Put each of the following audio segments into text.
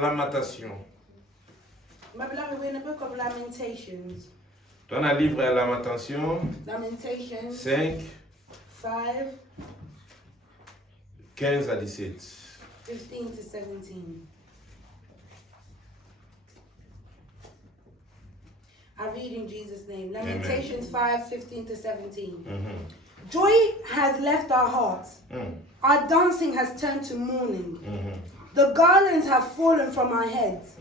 Lamentation. My beloved, we're in the book of Lamentations. Dans le livre de Lamentation, Lamentations 5, 5, 15 à 17. 15 to 17. I read in Jesus' name. Lamentations 5, 15 to 17. Joy has left our hearts. Our dancing has turned to mourning. The garlands have fallen from our heads.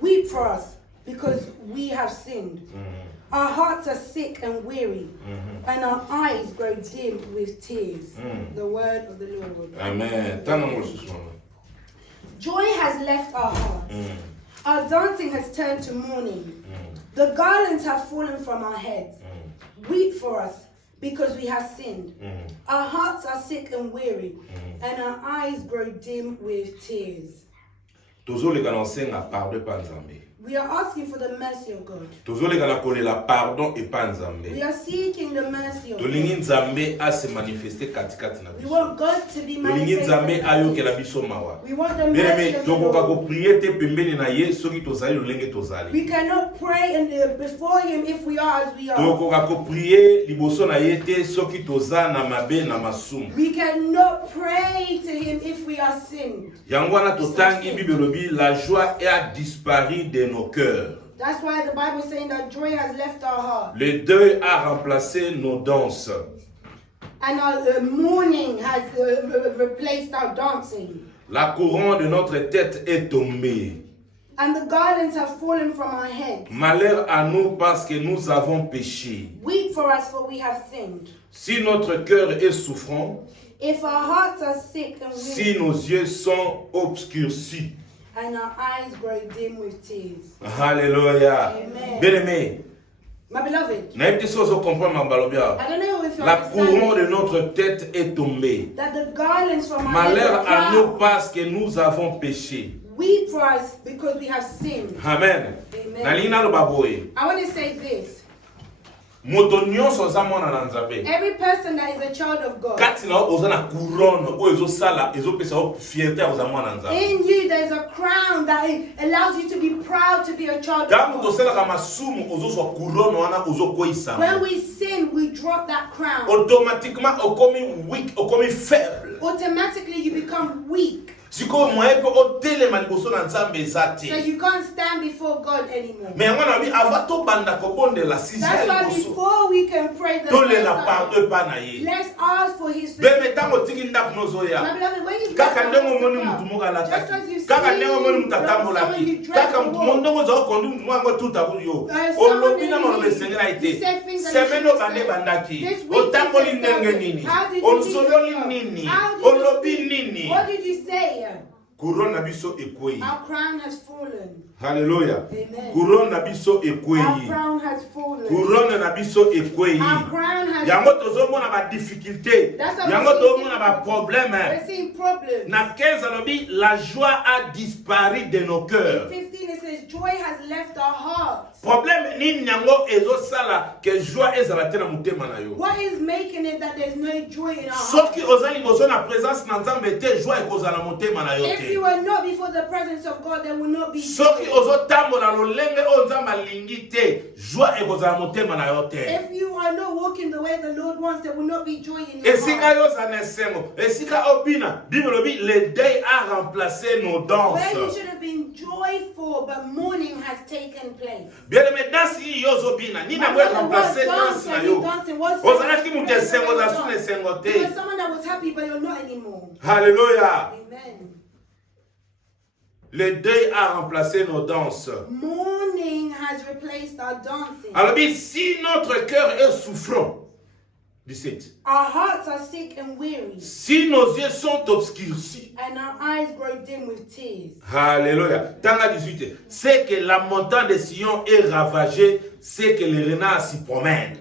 Weep for us because we have sinned. Our hearts are sick and weary, and our eyes grow dim with tears. The word of the Lord. Amen. Joy has left our hearts. Our dancing has turned to mourning. The garlands have fallen from our heads. Weep for us because we have sinned. Our hearts are sick and weary, and our eyes grow dim with tears. We are asking for the mercy of God. We are seeking the mercy of God. We want God to be manifested. We want the mercy of God. We cannot pray before Him if we are as we are. We cannot pray to Him if we are sinned. La joie a disparu de nos cœurs. That's why the Bible is saying that joy has left our heart. Le deuil a remplacé nos danses. And our mourning has replaced our dancing. La couronne de notre tête est tombée. And the garlands have fallen from our heads. Malheur à nous parce que nous avons péché. Weep for us, for we have sinned. Si notre cœur est souffrant, if our hearts are sick and weak, si nos yeux sont obscurcis, and our eyes grow dim with tears. Alléluia. Amen. Bien-aimé, my beloved, I don't know if la couronne de notre tête est tombée. That the garlands from our Malheur à head nous parce que nous avons péché. weep for us because we have sinned. Amen. Amen. I want to say this. Every person that is a child of God, in you there is a crown that allows you to be proud to be a child of God. When we sin, we drop that crown. Automatically you become weak. So you can't stand before God anymore. That's why before we can pray the let's ask for His forgiveness. My beloved, when you just as you see someone you dress to walk, you said things that you what did you say? Our crown has fallen. Hallelujah. Amen. Couronne na biso Our ekweyi. crown has fallen. Couronne na biso ekweyi. Our crown has Yango tozomona ba difficulté. Yango tozomona ba problème. We're seeing problems. Na 15 alobi la joie a disparu de nos cœurs. In 15 it says joy has left our hearts. Problème nini yango ezosala que joie ezala te na motema na yo. What is making it that there's no joy in our hearts? Soki ozali liboso na présence na Nzambe te joie ekozala na motema na yo te. If you are not before the presence of God, there will not be joy. Soki ozotambola lolenge o Nzambe alingi te joie ekozala motema na yo te. If you are not walking the way the Lord wants, there will not be joy in your Esika heart. yo za nesengo, esika obina, Bible bi le deuil a remplacé nos danses. Where you should have been joyful, but mourning has taken place. Bien-aimé, dansi yo zobina, ni na mwe remplacer danse na yo. Ozalaki mutesengo za sune sengo te. You were someone that was happy, but you're not anymore. Hallelujah. Amen. Le deuil a remplacé nos danses. Mourning has replaced our dancing. Alors, si notre cœur est souffrant, 17. Our hearts are sick and weary. Si nos yeux sont obscurcis. And our eyes grow dim with tears. Alléluia. Tanga 18. C'est que la montagne de Sion est ravagée, c'est que les renards s'y promènent.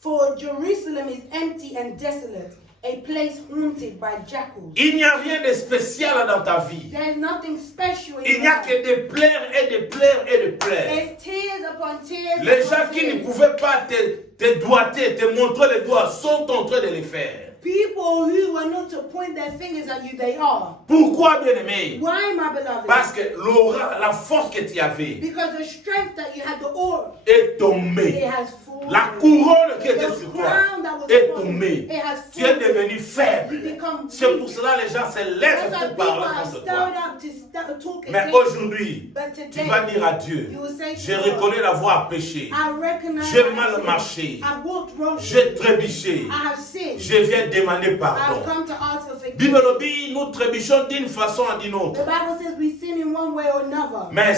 For Jerusalem is empty and desolate, a place haunted by jackals. Il n'y a rien de spécial dans ta vie. There is nothing special in Il n'y a que des pleurs et des pleurs et des pleurs. There's tears upon tears. Les gens qui ne pouvaient pas te doigter, te montrer les doigts, sont en train de le faire. People who were not to point their fingers at you, they are. Pourquoi, bien-aimé? Why, my beloved? Parce que l'aura, la force que tu avais Because the strength that you had, the aura, est tombée. it has fallen. La couronne qui était The sur toi crown that was est upon you, tombée. it has Tu es fallen. devenu You faible. become C'est weak. pour cela que les gens se That's lèvent why pour people parler are contre stirred toi. up to talk Mais against you. aujourd'hui, But tu today, vas dire à Dieu, you will say je to God, reconnais d'avoir péché. I recognize J'ai I've mal sinned. marché. I've walked wrong. J'ai trébuché. I have sinned. Je viens demander pardon. I've come to ask for Bible forgiveness. dit, nous trébuchons d'une façon à d'une autre. The Bible says we sin in one way or another. Mais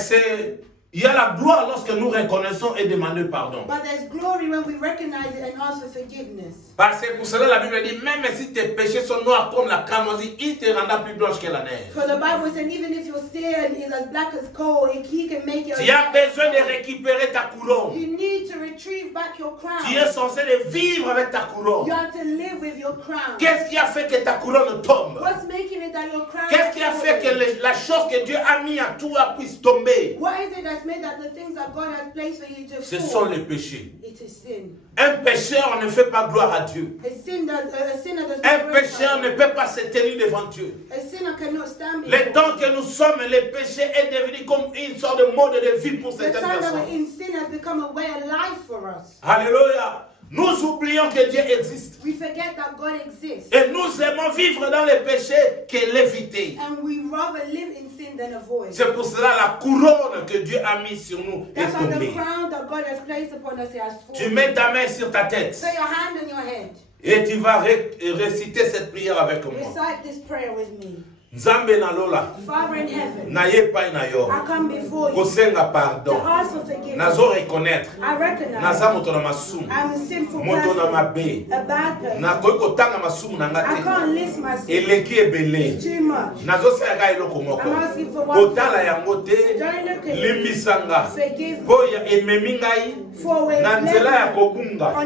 il y a la gloire lorsque nous reconnaissons et demandons pardon. But there's glory when we recognize it and ask for forgiveness. Parce que pour cela, la Bible dit, même si tes péchés sont noirs comme la cramoisie, il te rendra plus blanche que la neige. So the Bible says even if your sin is as black as coal, He can make it. Tu as besoin de récupérer ta couronne. You need to retrieve back your crown. Tu es censé de vivre avec ta couronne. You have to live with your crown. Qu'est-ce qui a fait que ta couronne tombe? What's making it that your crown? Qu'est-ce qui a fait que la chose que Dieu a mis à toi puisse tomber? What is it that's made that the things that God has placed for you to Ce fall? sont les péchés. It is sin. Un pécheur ne fait pas gloire à Dieu. A sinner does Un not pécheur ne peut pas se tenir devant Dieu. A sinner cannot stand Le before. temps que nous sommes, le péché est devenu comme une sorte de mode de vie pour The certaines time that personnes. we're in sin has become a way of life for us. Alléluia. Nous oublions que Dieu existe. We forget that God exists. Et nous aimons vivre dans le péché que l'éviter. And we rather live in sin than avoid. C'est pour cela la couronne que Dieu a mise sur nous est That's why the tombée. crown that God has placed upon us has Tu fallen. mets ta main sur ta tête So your hand on your head. et tu vas réciter cette prière avec moi. Recite this prayer with me. Nzambe na lola, Father in heaven, na yepai na yo, I come before you kosenga to pardon, ask for forgiveness. nazo reconnaître, I recognize naza moto na masumu, I'm a sinful moto na person, mabe, a bad person. nakoki kotanga masumu na I nga te, can't list my sin. eleki ebele, It's too much. nazosalaka eloko moko, I'm asking for one kotala thing. yango te, Don't look at me. limbisanga, Forgive me po ememi ngai, for a na nzela ya on kobunga, a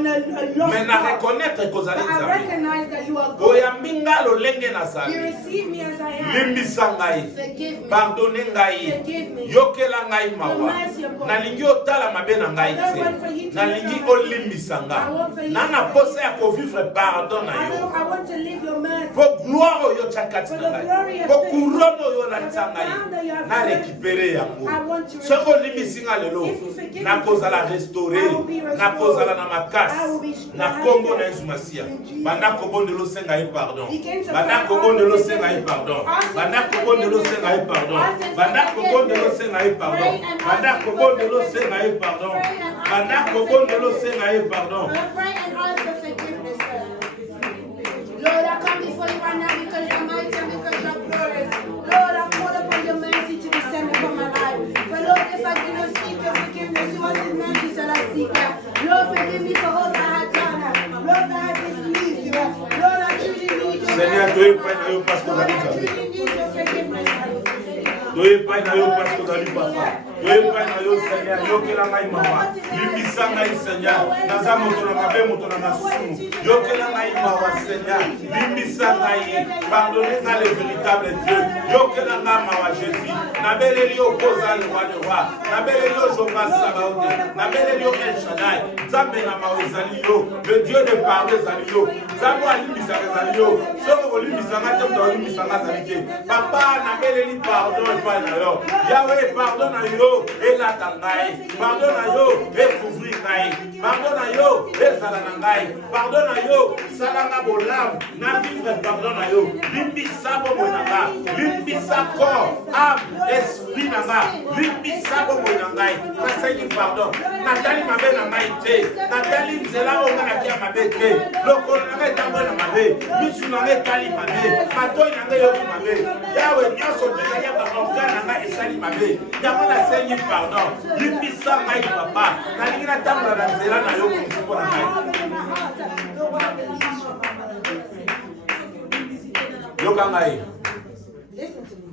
lost me na path. reconnaître But kozali I nzambe, recognize that you are God. oyambi nga lolenge You nazali, receive me as I am. limbisa ngai, Forgive me. pardonne ngai, Forgive me. yokela ngai mawa, Have mercy upon me. nalingi otala mabe na ngai I don't want for you te, to nalingi look at me. olimbisa nga, I want for you na to na forgive posa ya kovivre pardon na yo, I want to live your mercy. po gloire oyo otya kati For na the ngai, glory of po faith. couronne oyo For olatisa the ngai, crown that you have na given. récupere yango, I want to soki receive olimbisi nga lelo, If you forgive me nakozala today, restauré, I will be restored. nakozala na I makasi, will be na strong. kombo na Yesu Masiya, In Jesus' banda kobondela osenga ye pardon, Begin to banda pray. kobondela osenga ye pardon, Ask banda him for kobondela forgiveness. osenga ye pardon, Ask him for banda kobondela forgiveness. osenga ye pardon, Pray and ask banda him for kobondela forgiveness. osenga ye pardon, Pray and ask banda him for kobondela forgiveness. osenga ye pardon. Pray and ask for forgiveness, sir. Lord, I come before you right now because you're mighty and because you're glorious. Lord, I call upon your mercy to descend upon my life. But Lord, if I do not seek your forgiveness, who else in mercy shall I seek? Lord, forgive me for all that I have done. Lord, that I displeased you. Lord, I truly need your Seigneur, mercy. tu es prêt à parce qu'on Lord, a I dit ça. truly need your forgiveness. Toyepai na yo parce que ozali papa. Toyepai na yo Seigneur, yokela ngai mawa. Limbisa ngai Seigneur, naza moto na mabe, moto na masumu. Yokela ngai mawa Seigneur, limbisa ngai. Pardonnez ngai le véritable Dieu. Yokela ngai mawa Jésus. Nabeleli yo koza le roi de roi. Nabeleli yo Jehovah Sabaoth. Nabeleli yo El Shaddai. Nzambe na mawa ezali yo. Le Dieu de pardon ezali yo. Nzambe alimbisa ezali yo. Soko kolimbisa ngai te moto alimbisa ngai ezali te. Papa nabeleli pardon epai na yo. Yahweh pardon na yo elata ngai. Pardon na yo ekouvrir ngai. Pardon na yo ezala na ngai. Pardon na yo salanga bolamu na vivre pardon na yo. Limbisa bomoi na nga. Limbisa corps, âme, esprit na nga. Limbisa bomoi na ngai. Nasengi pardon. Natali mabe na ngai te. Natali nzela oyo nga nakia mabe te. Lokolo na ngai etango na mabe. Misu na ngai etali mabe. Matoi na ngai yoki mabe. Yawe nyonso mpeza ya baorgan na ngai esali mabe. Yango nasengi pardon. Limbisa ngai papa. Nalingi natambola na nzela na yo mpo na ngai. Yoka ngai. Listen to me.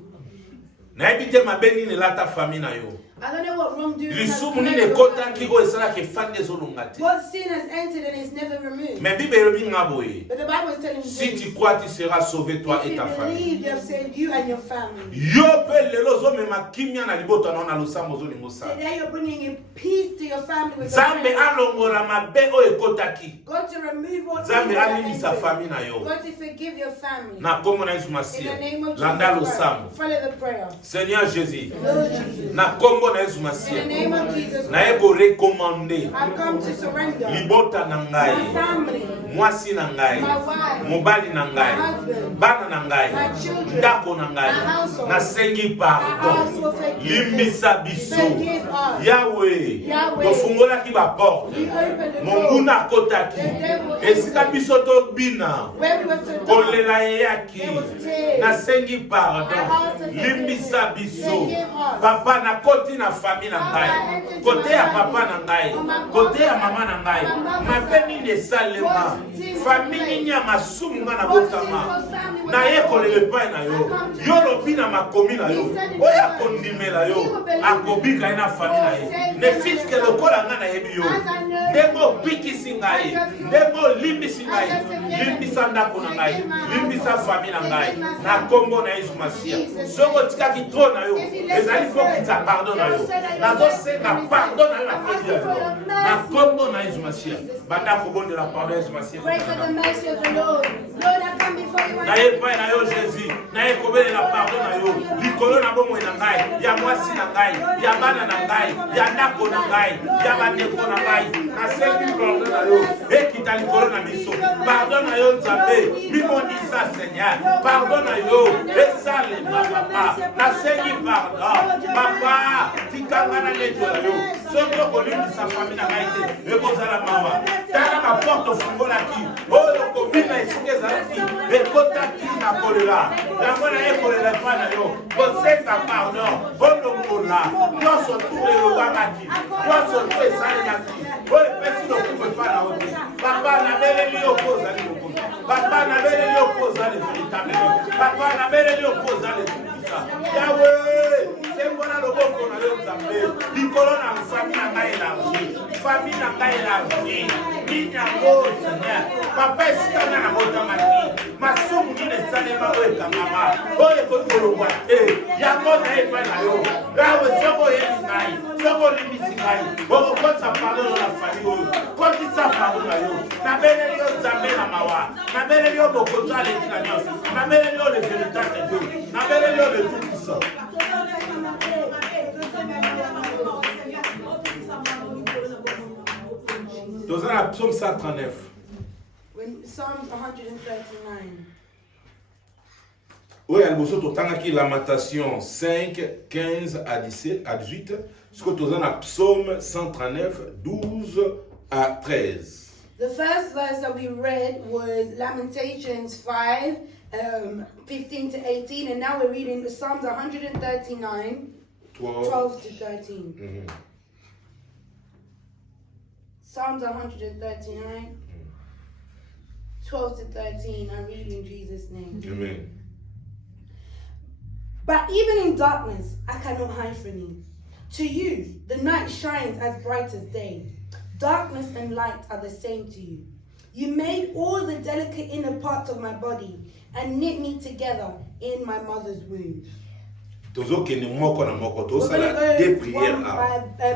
Nayebi te mabe nini elata famille na yo. I don't know what wrongdoing has lisumu come nini over ekotaki you. oyo esalaka efandi ezolonga te. What sin has entered and is never removed. Mais Bible elobi nga boye, But the Bible is telling si you, tu crois, tu seras sauvé, toi if et you ta famille. believe, you have saved you and your family. Yo pe lelo ozomema kimia na libota na losambo ozolinga osala. Today you're bringing a peace to your family with the Nzambe prayer. alongola mabe oyo ekotaki. God to remove what Nzambe evil has alimisa entered. famille na yo. God to forgive your family. Na kombo na Yesu In Masia. the name of Landa Jesus losambo. Christ. Follow the prayer. Seigneur Jésus. Lord Jesus. Na kombo na Yesu In Masia. the name of Jesus Na ye Christ. ko recommander I come to surrender libota na my ngai, family, mwasi na ngai, my wife, mobali na my ngai, husband, bana na ngai, my children, ndako na ngai, my household. nasengi I ask pardon. for forgiveness. Limbisa biso. Forgive us. Yahweh, Yahweh. tofungolaki baporte. We open the Monguna door. akotaki. The devil Esika entered. biso tobina. Where we were to die. Kolela eyaki. There was tears. Nasengi I pardon. ask for Limbisa forgiveness. biso. Forgive us. Papa nakoti na famille na Papa, I ngai. entered Kote my ya family. papa na ngai. On my Kote ya mother's mama na ngai. side. On my mother's Mabe side. nini esalema. What sin Famille was nini ya masumu nga na What botama. sinful family was Na ye I kolela epai na I yo. come to Yo you. lobi na makomi na yo. He said in Oyo the akondimela He yo. will believe Akobika ye na famille na ye. Oh, save Ne them fiske and lokola nga na yebi yo. As I know Ndenge obikisi ngai. I love you. Ndenge olimbisi ngai. I love you. Limbisa ndako na ngai. Forgive my Limbisa household. famille na ngai. Forgive my Na family. kombo na Yesu Masia. Jesus. Soko tikaki tro na yo. If you let Ezali us po pray. kita pardon na yo. You said that you Nazosenga let us pardon na yo na pray. kodi ya Ask for yo. your Na mercy. kombo na Yesu Masia. Banda kobondela pardon ya Yesu Masia. Pray for the mercy of the Lord. Lord, I come before you Na ye epai na yo Jésus. Na ye kobelela pardon na yo. Likolo na bomoi na ngai. Ya mwasi na ngai. Ya bana na ngai. Ya ndako na ngai. Ya bandeko na ngai. Nasengi pardon na yo. Ekita likolo na biso. Pardon na yo Nzambe. Bimonisa Seigneur. Pardon na yo. Esale ma papa. Nasengi pardon. Papa. Tikanga na leto na yo. Soki okolimbisa famille na ngai te. Ekozala mawa. Tala ma porte ofungolaki. Oyo kobina esika ezalaki. Ekotaki na kolela. Yango na ye kolela epai na yo. Kosenga pardon. Olongola. Nyonso tu elobamaki. Nyonso tu esalemaki. Oyo epesi lokumu epai na yo te. Papa nabeleli yo mpo ozali lokumu. Papa nabeleli yo mpo ozali véritable. Papa nabeleli yo mpo ozali tubisa. Yahweh. Sembona loboko na yo Nzambe. Likolo na famille na ngai élargi. Famille na ngai élargi. Minyango Seigneur. Papa esika nga na botamaki. Masumu nini esalema oyo ekangama. Oyo ekoki kolongwa te. Yango na ye epai na yo. Yawe soko oyebi ngai. Soko olimbisi ngai. Okokotisa pardon na famille oyo. Kotisa pardon na yo. Nabeleli yo Nzambe na mawa. Nabeleli yo bokoto aleki na nyonso. Nabeleli yo le véritable Dieu. Nabeleli yo le tout puissant. Dans un psaume 139. When Psalms 139. Oui, alboso totangaki Lamentation 5, 15 à 18. Ce que tu as un psaume 139, 12 à 13. The first verse that we read was Lamentations 5, 15 to 18, and now we're reading the Psalms 139, 12 to 13. Mm-hmm. Psalms 139, 12 to 13. I read in Jesus' name. Amen. But even in darkness, I cannot hide from you. To you, the night shines as bright as day. Darkness and light are the same to you. You made all the delicate inner parts of my body and knit me together in my mother's womb. We're going to go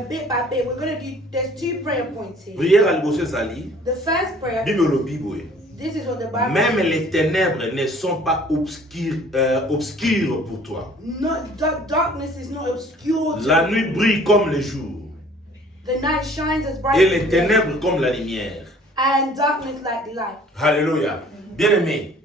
bit by bit. We're going to do, there's 2 prayer points here. The first prayer, this is what the Bible Même says. les ténèbres ne sont pas obscures pour toi. No, darkness is not obscure. La nuit brille comme le jour. The night shines as bright Et as les day. ténèbres comme la lumière. And darkness like light. Alléluia. Bien-aimé.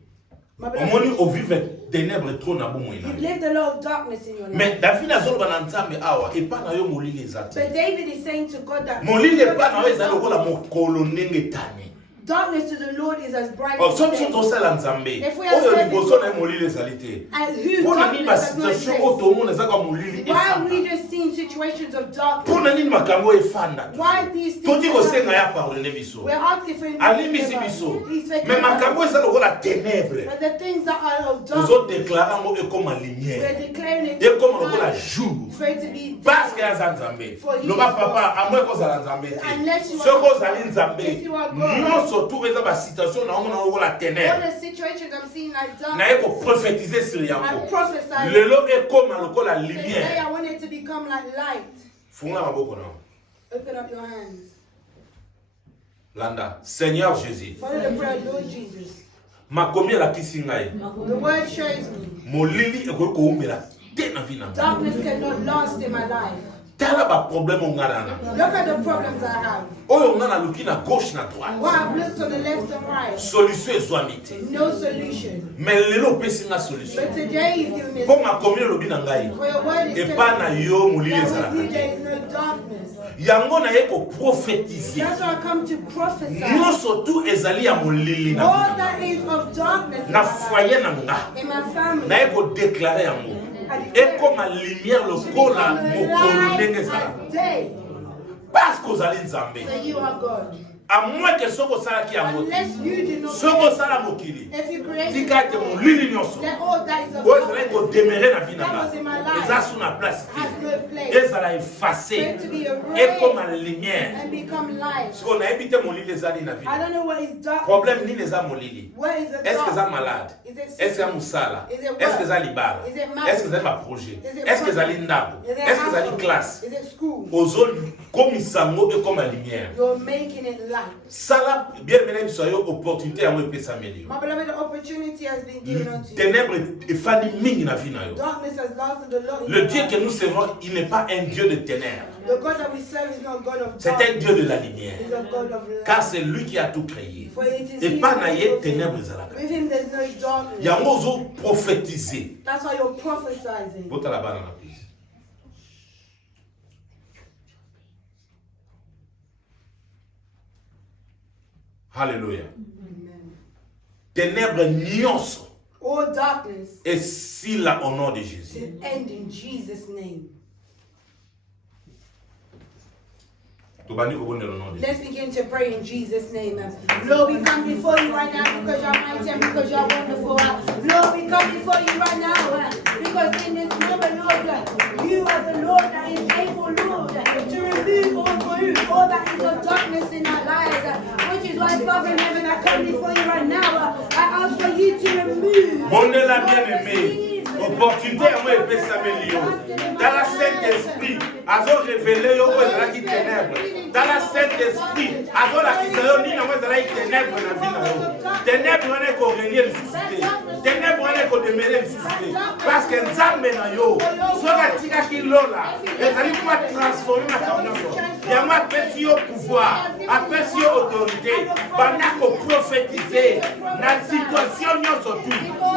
My Au beloved, moins, on vit ténèbres trop na bon moyen. you've lived a lot of darkness in your life. Mais David a zolo bananzambe awa et pas na yo molili ezati. But David is saying to God that Molili pas na yo ezali lokola mokolo ndenge tane. Darkness to the Lord is as bright Oh, as somme day. sont aussi à l'Anzambé. If we are Oh, les serving bossons God, ont molli les alités. and who Pour la nuit, ma darkness does not situation, exist. tout le monde est comme molli. Why are we just seeing situations of darkness? Pour la nuit, ma camo est fan. Why these Tout dit things que c'est happen? un pardonner biso. We're asking for him to Alimi forgive si us. biso. Please forgive Mais ma us. camo est ça le la ténèbre. But the things that are of Nous darkness, autres déclarons comme la lumière. we're declaring it Et comme to la be jour. for it to be Parce qu'il y day. a Nzambé. For he Le is papa, à moins qu'on soit Nzambé. Unless you Ce are- qu'on soit Nzambé. if you are God. Non, surtout, les situations, on a la All ténèbre. the situations I'm seeing like darkness, Naye ko prophétiser sur I yango. prophesy. Lelo est comme la Today lumière. I want it to become like light. Funga maboko na. Open up your hands. Landa. Seigneur Jésus. Follow the prayer, Lord Jesus. Makomi la kisi ngai. The word shows me Molili eko ko umela te na vina. darkness cannot last in my life. Tala ba problème ngana na. Look at the problems I have. Oyo ngana luki na gauche na droite. Well, I've looked on the left and right. Solution ezwami te. No solution. Mais lelo pesi nga solution. But today you've given me a Ko makomi lobi na ngai. for your word is Epa na yo molili that ezala. with you there is no darkness. Yango na ye ko prophétiser. That's why I come to prophesy. Nyonso tu ezali ya molili na All vina. that is of darkness in Na my life, foyer na nga. in my family. Na ye ko déclarer yango. Et comme la lumière lokola mokolo ndenge ezala. As day. Parce que ozali Nzambe. So you are God. À moins que soki osalaki yango te. Unless you did not Soki create, osala mokili. if you create Tika ete molili nyonso. let all that is of Oyo ezalaki darkness kodemere na vie na that nga. was in my life Eza su na place has te. no place. Ezala effacé. To be erased Ekoma lumière. and become light. Siko nayebi te molili ezali na vie. I don't know what is dark. Problème nini eza molili? What is the Est-ce que eza dark? malade? Is it Est-ce que eza sickness? mosala? Is it work? Est-ce que eza libala? Is it marriage? Est-ce que eza baprojet? Is it Est-ce que project? ezali ndako? Is it Est-ce que ezali household? classe? Is it school? Ozokomisa yango ekoma lumière. You're making it light. Sala bien mené biso yo opportunité yango epesameli yo. My beloved, the opportunity has been given unto you. Ténèbres efandi mingi na vie na yo. Darkness has lasted a lot. in Le your Dieu life. que nous servons, il n'est pas un Dieu de ténèbres. The God that we serve is not a God of C'est un darkness. Dieu de la lumière. He's a God of light. Car c'est lui qui a tout créé. For it is Et he pas who na made ye all ténèbres things. ezalaka. With him there's no darkness. Yango ozo prophétiser. That's why you're prophesying. Botala bana na prise. Alléluia. Ténèbres nyonso. All darkness Et si là au nom de Jésus. to end in Jesus' name. Tobani kobonela au nom de Jésus. Let's begin to pray in Jesus' name. Lord, we come before you right now because you're mighty and because you're wonderful. Lord, we come before you right now because in this moment, Lord, you are the Lord that is able, Lord, to remove all that is of darkness in our lives. Which is why, Father in heaven, I come before you right now. I ask for you to remove. Bondela bien-aimé. Opportunité à moi et pesameli yo. Dans la Saint-Esprit, azo révélé yo ezalaki ténèbres. Dans la Saint-Esprit, azo la kisayo ni na moi ezalaki ténèbres na vie na yo. Ténèbres wana ko régner lisusu te. Ténèbres wana ko demeurer lisusu te. Parce que Nzambe na yo, soka tikaki lola, ezali kuma transformer na kaonyonso. Yango apesi yo pouvoir, apesi yo autorité, banda ko prophétiser na situation nyonso tu.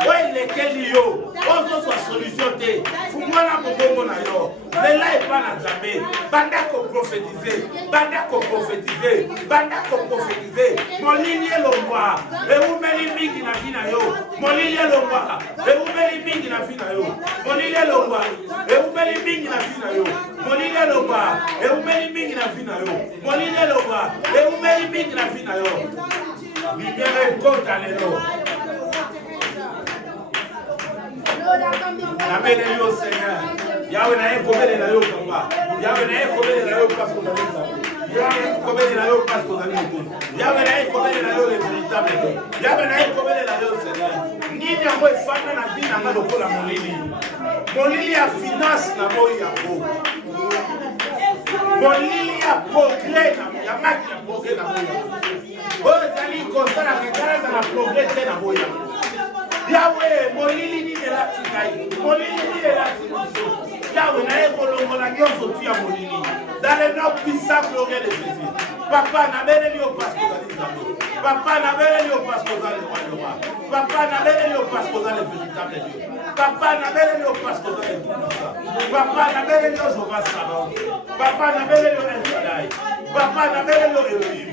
Oyo elekeli yo, ozo solution te. Fungwana mobongo na yo. Lela epa na Nzambe, banda ko prophétiser, banda ko prophétiser, banda ko prophétiser. Molili elongwa, eumeli mingi na vie na yo. Molili elongwa, eumeli mingi na vie na yo. Molili elongwa, eumeli mingi na vie na yo. Molili elongwa, eumeli mingi na vie na yo. Molili elongwa, eumeli mingi na vie na yo. Libéré kota lelo. Amene yo Seigneur. Yawe na ekobele na yo papa. Yawe na ekobele na yo parce que ndaleza. Yawe na ekobele na yo parce que ndaleza. Yawe na ekobele na yo le véritable Dieu. Yawe na ekobele na yo Seigneur. Nini yango efana na vie na nga lokola molili. Molili ya finance na boyi yango. Molili ya progrès ya maki ya progrès na boyi yango. Oyo ezali kosala kekalaza na progrès te na boyi yango. Yahweh, molili ni elati ngai, molili ni elati biso. Yahweh, na ekolongola nyonso tu ya molili. Dans le nom puissant glorieux de Jésus. Papa, nabeleli yo parce que ozali Nzambe. Papa, nabeleli yo parce que ozali roi de roi. Papa, nabeleli yo parce que ozali véritable Dieu. Papa, nabeleli yo parce que ozali tout-puissant. Papa, nabeleli yo Jéhovah Sabaoth. Papa, nabeleli yo El Shaddai. Papa, nabeleli yo Elohim.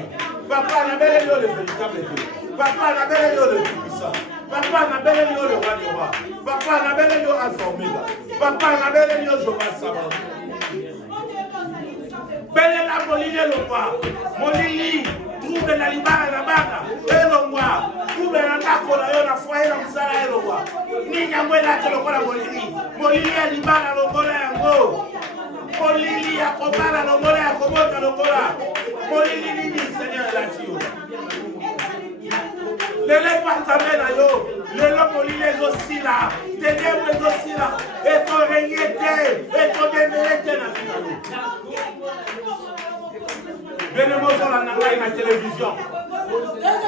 Papa, nabele yo le véritable Dieu. Papa, nabele yo le tout-puissant. Papa, nabele yo le roi du roi. Papa, nabele yo Alpha Omega. Papa, nabele yo Jehovah Sabaoth. Bele la molili elongwa. Molili, trouve la libara na bana. Elongwa. Trouve na ndako na yo na foyer na musala elongwa. Ninya mwela te lokola molili. Molili ya libara longola yango. Molili ya kobala longola ya kobota longola. Molili nini Seigneur la tio. Lele patame na yo. Lelo molili ezosila. Ténèbres ezosila. Eto renyete. Eto demerete na finalo. Venez-moi sur la télévision.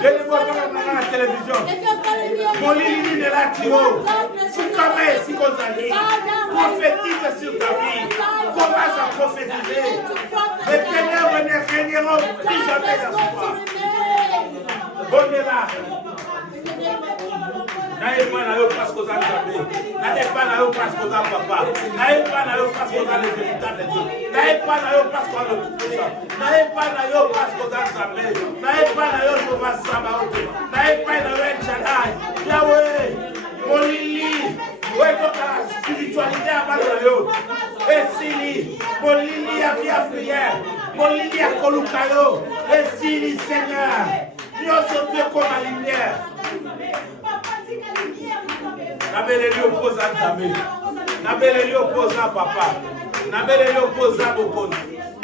Venez-moi sur la télévision. Molili de la tio. Soukame si kozali. Prophétise sur ta vie. Commence à prophétiser. Les ténèbres ne régneront plus jamais dans toi. On est là. N'ayez pas la parce que vous avez tapé. N'ayez pas la parce que vous avez papa. N'ayez pas la parce que vous avez le véritable Dieu. N'ayez pas la parce que vous avez le tout-puissant. N'ayez pas la parce que vous avez tapé. N'ayez pas la Jehovah Sabaoth. N'ayez pas la Shaddai. Yahweh. Molili. Ouais, donc la spiritualité à Balayo. Et Sili. Molili à via prière. Molili à Kolukayo. Et Sili, Seigneur. Nous sommes comme la lumière. Nabele li opposa Nzambe. Nabele li opposa Papa. Nabele li opposa Bokono.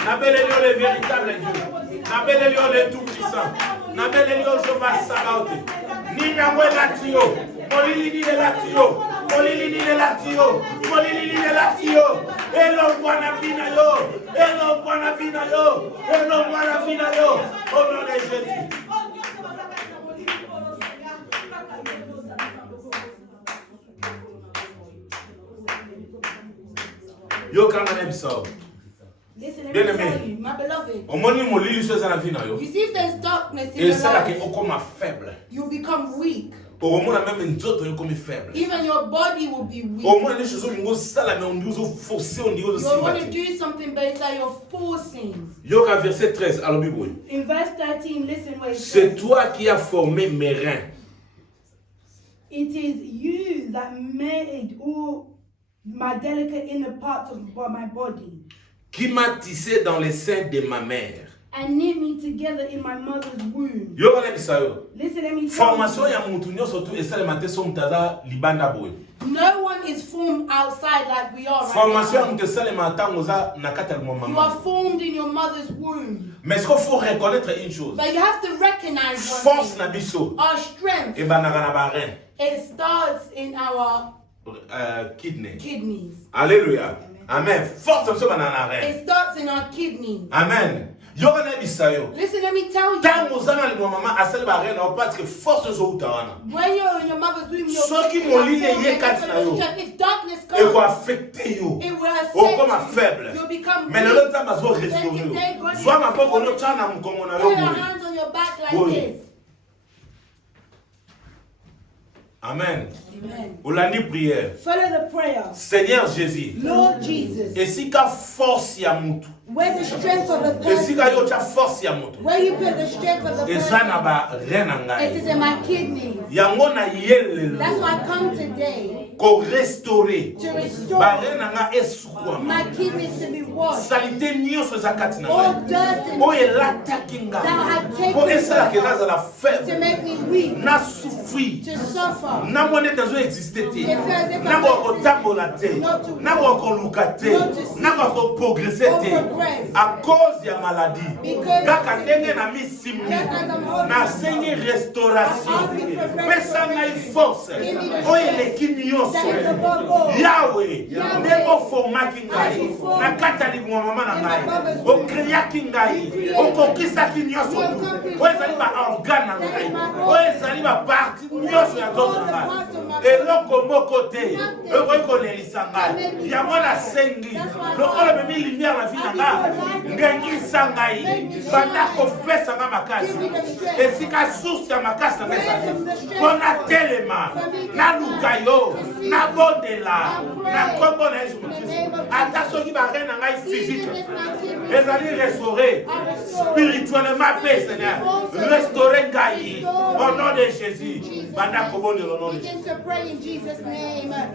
Nabele li le véritable Dieu. Nabele li le tout-puissant. Nabele li Jehovah Sabaoth. Ni nyamwe latio. Molili ni latio. Molili ni latio. Molili ni latio. Elo bwana vina yo. Elo bwana vina yo. Elo bwana vina yo. Au nom de Jésus. Yo kangane biso. Listen, let me tell you, my beloved. You see, if there's darkness in your life, you become weak. Even your body will be weak. You want to do something, but it's like you're forcing. In verse 13, listen what it says. C'est toi qui as formé mes reins. It is you that made all my delicate inner parts of my body. Qui m'a tissé dans les seins de ma mère. And knit me together in my mother's womb. Listen, let me tell you. No one is formed outside like we are right now. You are formed in your mother's womb. Mais est-ce qu'il faut reconnaître une chose? But you have to recognize force na biso. Our strength. It starts in our kidneys. Alléluia. Amen. Force na biso banana rein. It starts in our kidneys. Amen. Listen, let me tell you. When you're in your mother's womb, if darkness comes, it will affect you. It will affect you. You'll become weak. Put your hands on your back like this. Amen. Amen. Prière. Follow the prayer. Seigneur Jésus. Lord Jesus. Et si ka force ya mutu. Where the strength of the person. Where you put the strength of the person. It is in my kidneys. That's why I come today. To restore my kidneys to be washed. All dirt that had taken to make me weak. To suffer. À cause de la maladie, na restauration, force, Yahweh, nebo forma kingai, na katali mama na ngai, o kreya kingai, o kokisa kinyoso, o ezali ba organe na ngai, o ezali ba parti nyoso ya nzoto na ngai. Eloko moko te, ekolelisa ngai. Yango na sengi, lokolo memi lumière na vie na ngai, ngengisa ngai, banda kopesa nga makasi. Esika source ya makasi na ngai. Pona telema, na luka naluka yo nabondela na kombo na Yesu ata soki barene na ngai physique ezali restauré spirituellement paix Seigneur restaurer ngai au nom de Jésus banda kobondela au nom de Jésus.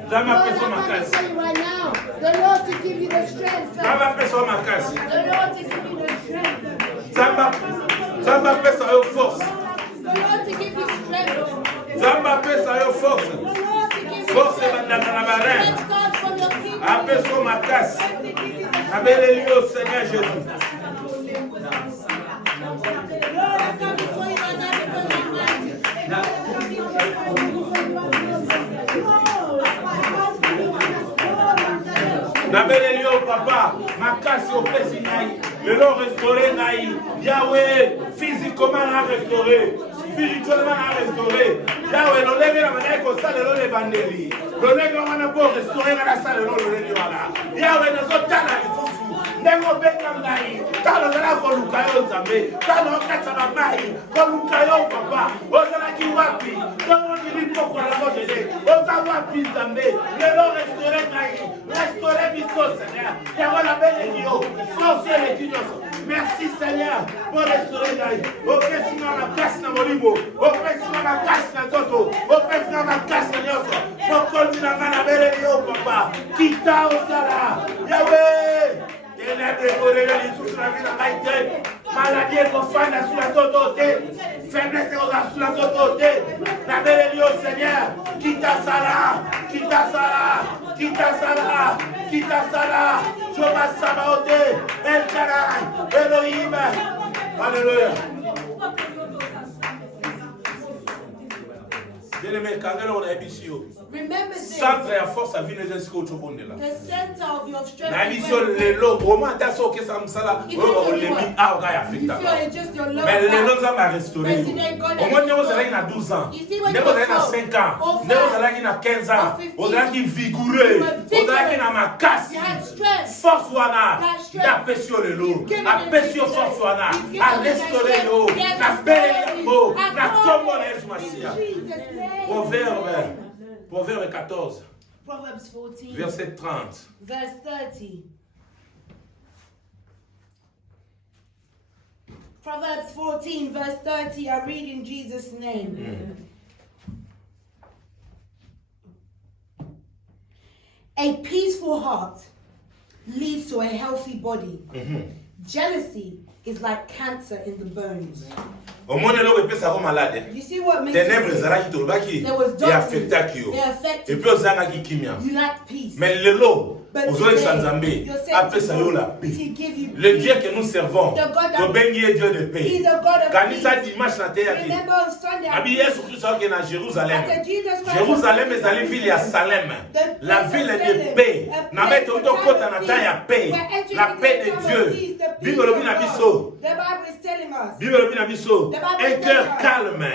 Zama peso makasi right now, the Lord to give you the strength. Zama peso makasi The Lord to give you the strength. Zama pesa yo force. The Lord to give you strength. Zamba pesa yo force. The Lord to give you Force strength. bandaka na barene. Let's start from your people. Apeso makasi. Abeleli yo Seigneur Jésus. Lord, I come before you right now because you're mighty. Nabeleli yo papa, makasi opesi ngai. Lelo restaurer ngai. Yahweh, physiquement na restaurer, spirituellement na restaurer. Yahweh, lolenge na manai ko sala lelo le bandeli. Lolenge wana po restaurer na sala lelo lolenge wana. Yahweh nazotala lisusu. Ndenge benga ngai. Talo zala koluka yo Nzambe. Talo okata mamai. Koluka yo papa. Ozalaki wapi? Tongo nilipoko na mojele. Oza wapi Nzambe? Lelo restaurer ngai. Restaurer biso Seigneur. Yahweh la beleli yo. Force les kinyoso. Merci Seigneur pour restaurer ngai. Opesi nga makasi na molimo. Opesi nga makasi na nzoto. Opesi nga makasi na nyonso. Mokonzi na nga na beleli yo papa. Kita osala. Yahweh. Ténèbres corrélées lisusu na vie na ngai te. Maladie ekofanda sous la toto te. Faiblesse ekozala sous la toto te. Nabeleli yo Seigneur. Kita sala. Kita sala. Kita sala. Kita sala. Jehova Sabaote. El Shaddai. Elohim. Alléluia. Remember this. Centre ya force a vino ezali sikoyo tobondela. The center of your strength. Na biso lelo vraiment ata so okesa mosala oyo olemi awa kaka ya fitaka. Mais lelo nzambe arestauré yo. Omoi ndenge ozalaki na 12 ans, ndenge ozalaki na 5 ans, ndenge ozalaki na 15 ans, ozalaki vigoureux, ozalaki na makasi. Force wana apesi yo lelo, apesi yo force wana, arestauré yo, na beleli yango, na kombo na Yesu Masiya. Proverbe 14, Proverbs 14, verset 30. verse 30. Proverbs 14, verse 30. I read in Jesus' name. A peaceful heart leads to a healthy body. Jealousy is like cancer in the bones. You see what makes Ténèbres ezalaki tolobaki affectaki yo. Et puis ozangaki kimia. You lack peace. Mais lelo ozolekisa Nzambe apesa yo la paix. Le Dieu que nous servons, tobengi ye Dieu de paix. Kanisa dimanche na te yaki. Abi Yesu Kristo akoki na Jérusalem. Jérusalem ezali ville ya Salem. La ville de paix. Na mete tokota na temps ya paix. La paix de Dieu. Bible lobi na biso. The Bible is telling us. Bible lobi na biso. Un cœur calme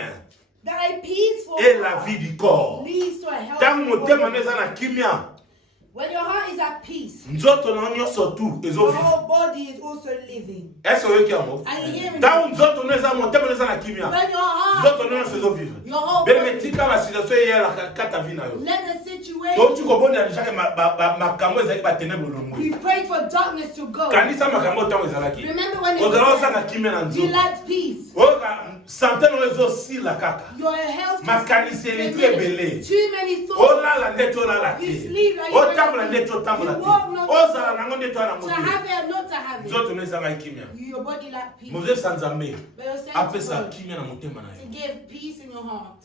et la vie du corps. Tant motema neza na kimia. When your heart is at peace, nzoto na nyonso tu your whole body is also living. Est-ce que tu entends? Tant nzoto neza motema neza na kimia. When your heart, nzoto na nyonso vivre. Belle tika ba situation ya la kata vie na yo. Let the situation. Donc tu comprends déjà que makambo ezali ba ténèbres longo. We prayed for darkness to go. Kanisa makambo tango ezalaki. Remember when you lacked peace. Santé no ezosi la kaka. Your health makanisi elitre belé. Too many thoughts. Ola la ndeto la la. You sleep like otambola ndeto tambola. Ozala nango ndeto na to have it or not to have it. Zoto neza ngai kimia. Your body lack peace. Moses Sanzambe. Apesa kimia na motema na yo. To give peace in your heart.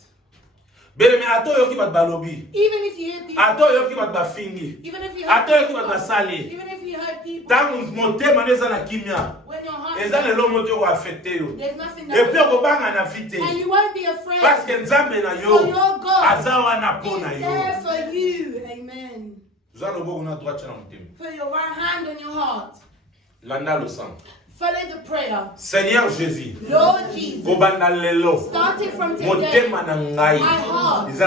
Bele me ato yoki bat balobi. Even if you hear people. Ato yoki bat bafingi. Even if you ato yoki bat basali. Even if you heard people. Tangu motema neza na kimia. When your heart. Eza lelo moto ko affecté yo. There's nothing. Et puis ko banga na vite. And you won't be afraid. Parce que Nzambe na yo. For your God. Azawa na pona yo. There for you. Amen. Zalo bo na droite na motema. Put your right hand on your heart. Landa lo sang. Follow the prayer. Seigneur Jésus. Lord Jesus. Starting from today, my heart is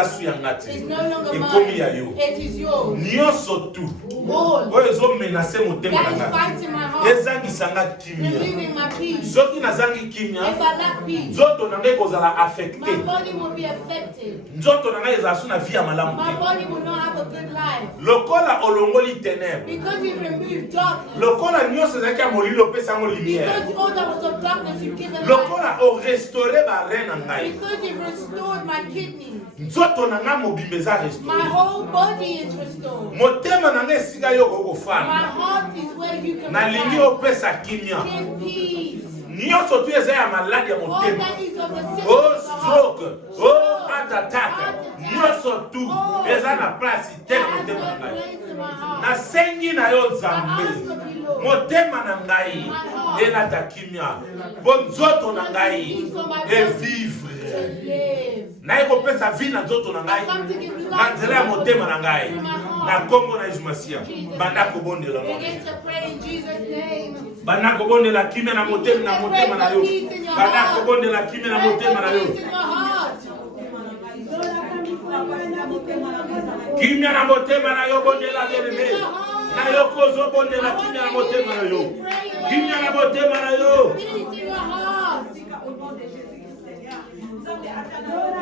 no longer mine. It is yours. Nyoso tu. All that is fighting my heart ezangisanga kimia. Relieving my peace. Soki nazangi kimia, If I lack peace, nzoto na ngai kozala my affecté. body will be affected. Nzoto na ngai ezala suna vie ya malamu My te. body will not have a good life. Lokola olongoli ténèbres. Because you've removed darkness. Lokola nyonso ezalaki ya molilo opesa yango lumière. Because all that was of darkness you've given light. Lokola orestaure barein na ngai. Because you've restored my kidneys. Nzoto na ngai mobimba eza My restauré. whole body is restored. Motema na ngai esika yo My kokofanda. heart is where you can Nalingi reside. opesa kimia. Give peace. Nyonso tu eza ya maladi ya All motema. that is of the sickness Oh of the heart. stroke, oh heart attack. Nyonso tu eza na place te I have motema na no ngai. place in my heart. Nasengi na yo Nzambe. Motema na ngai elata kimia. Po nzoto na ngai evivre. To live. Naye kopesa vie na nzoto na ngai. Na nzela ya motema na ngai. Na kombo na Yesu Masia. Banda kobondela mo. Begin to pray in Jesus' name. Banda kobondela kimia na motema na yo. Banda kobondela kimia na motema na yo. Peace in your heart. Kimia na motema na yo bondela bebe. Na yo kozo bondela kimia na motema na yo. Kimia na motema na yo. Peace in your heart.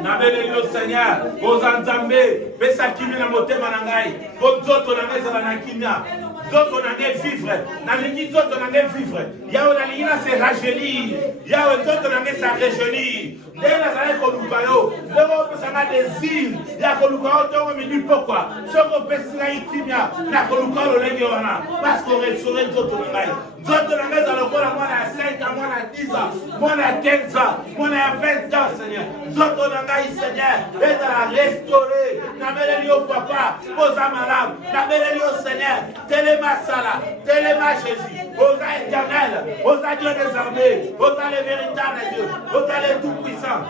Nabele yo Seigneur, oza Nzambe, pesa kimia na motema na ngai. Po nzoto na ngai ezala na kimia. Nzoto na ngai vivre. Nalingi nzoto na ngai vivre. Yawe nalingi na se rajeunir. Yawe nzoto na ngai sa rajeunir. Ndenge nazali koluka yo. Ndenge opesanga désir. Ya koluka yo ntongo midi pokwa. Soki opesi ngai kimia. Na koluka yo lolenge wana. Parce que orestaure nzoto na ngai. Nzoto na ngai ezala lokola mwana ya 5 ans, mwana ya 10 ans, mwana ya 15 ans, mwana ya 20 ans, Seigneur. Nzoto na ngai, Seigneur, ezala restauré. Nabeleli yo papa, poza malamu. Nabeleli yo Seigneur, telema sala, telema Jésus. Oza éternel, oza Dieu des armées, oza le véritable Dieu, oza le tout-puissant.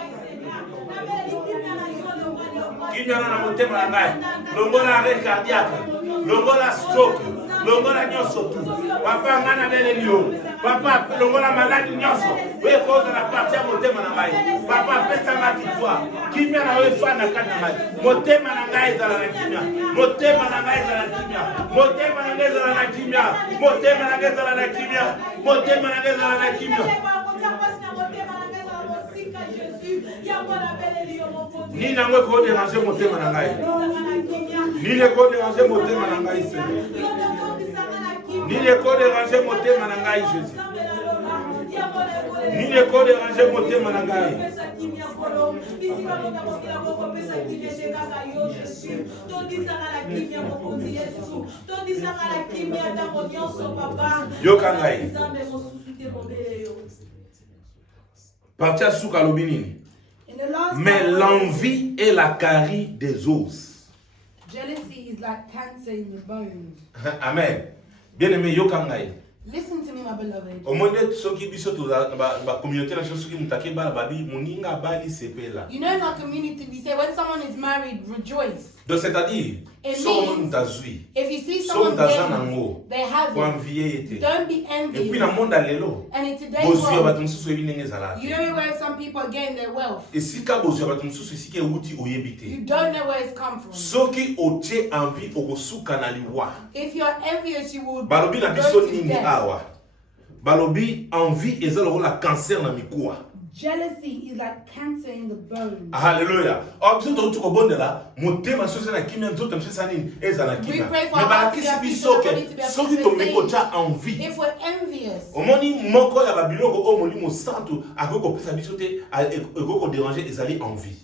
Kinyana na motema na ngai, longola arrêt cardiaque, longola stroke, longola nyonso tu. Papa ngana beleli yo. Papa longola maladi nyonso. We koza na partie ya motema na ngai. Papa pesa ma victoire. Kimia na we fana kana ngai. Motema na ngai ezala na kimia. Motema na ngai ezala na kimia. Motema na ngai ezala na kimia. Motema na ngai ezala na kimia. Motema na ngai ezala na kimia. Ni na ngwe ko déranger motema na ngai. Ni ne ko déranger motema na ngai Seigneur. Ni ne ko déranger motema na ngai Jésus. Ni ne ko déranger motema na ngai. Yoka ngai. Partia suka lobi nini? Mais l'envie est la carie des os. Jealousy is like cancer in the bones. Amen. Bien aimé, yoka ngai. Listen to me, my beloved. Au moins soki biso to ba communauté na soki mutake bala babi moninga bali sepela. You know, in our community, we say when someone is married, rejoice. Donc c'est-à-dire, so mutazui. If you see So someone mutazanango. they have Pour it. envier été. Don't be Et envious. puis na monde lelo. And in today's Bozu ya world, bato mususu ebinenge zala. you don't know where some people gain their wealth. Esika bozu ya bato mususu esika euti You oyebite. don't know where it's come from. Soki otie envie okosuka na liwa. If you're envious, you will Balobi na biso go to nini death. awa. Balobi envie eza lokola cancer na mikuwa. Jealousy is like cancer in the bones. Hallelujah. Biso to tuko bondela motema sosa na kimia nzoto msesa nini eza na kimia. We pray for Mais our balakisi hearts to be biso happy, ke to be soki happy to to meko say. tia envie. If we're envious, Omoni moko ya babiloko o molimo santo akoko pesa biso te ekoko déranger ezali envie.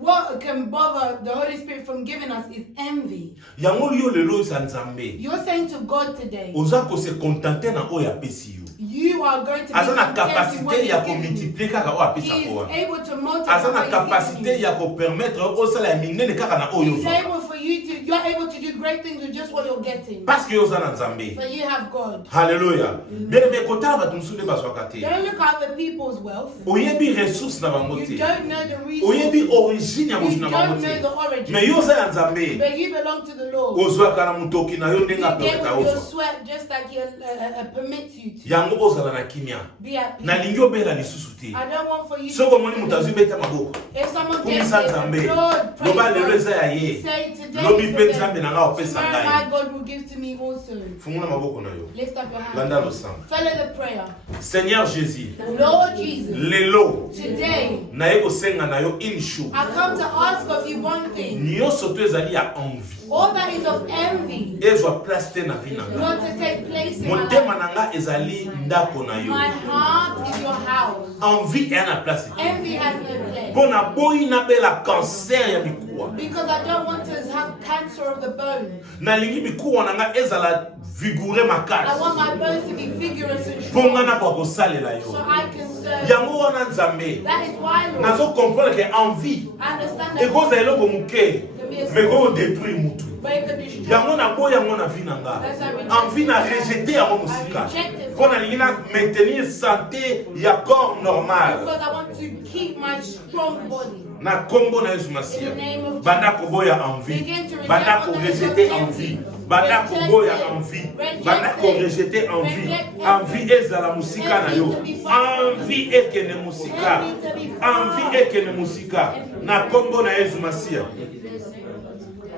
what can bother the Holy Spirit from giving us is envy. Yango yo lelo sa Nzambe. You're saying to God today, Oza ko se contenter na oya pesi yo. you are going to be Aza na content with what capacité He's ya ko given you. multiplier kaka oya pesa He is ko. able to multiply Aza na what He's given capacité you. ya ko permettre o sala ya minene kaka na oyo He's zo. able for you to, you're able to do great things with just what you're getting. Parce que oza na Nzambe. For you have God. Hallelujah. Bien mais kotala bato musude bazwaka te. Don't look at other people's wealth. Oyebi ressource na bango You te. don't know the Oyebi resources. origine ya You musu na bango don't know te. the origin. Mais yo za ya Nzambe. But you belong to the Lord. Ozwaka na mutoki na yo You ndenga get pereta with your ozwa. sweat just like He permits you to. Yango ozala na kimia. Be at peace. Na lingi obela lisusu te. I don't want for you Soko moni mutazu beta maboko. if someone gets Kumisa it, Nzambe. Lord, pray Loba for lelo us. eza ya ye. Say today Lobi is pe nzambe na nga opesa Tomorrow ngai. my God will give to me also. Fungula maboko na yo. Lift up your Landa hands. losambo. Follow the prayer. Seigneur Jésus, Lord Jesus, lelo today naye kosenga na yo une chose. I come to ask of you one thing. Nyonso to ezali ya envie. All that is of envy, Ezwa place te na vie na nga. not to take place in my Motema life. na nga ezali ndako na yo. My heart is your house. Envie eya na place te. Envy has no place. Mpo na boyi nabela cancer ya mikuwa. Because I don't want to have cancer of the bone. Nalingi mikuwa na nga ezala vigourer I makasi. want my bones to be vigorous and Mpo strong nga na kwa kosalela so yo. I can serve. Yango wana Nzambe. That is why, Lord, Nazo comprendre que envie I understand that ekoza eloko moke can be a mais ko détruire mutu. but it can destroy. Yango na boya yango na vie na nga. Envie na rejeter yango mosika. Mpo nalingi na maintenir santé ya corps normal. Because I want to keep my strong body. Na kombo na Yesu Masia. Banda koboya envie. Banda ko rejeter envie. Banda koboya envie. Banda ko rejeter envie. Envie ezala musika na yo. Envie ekene musika. Envie ekene musika. Na kombo na Yesu Masia.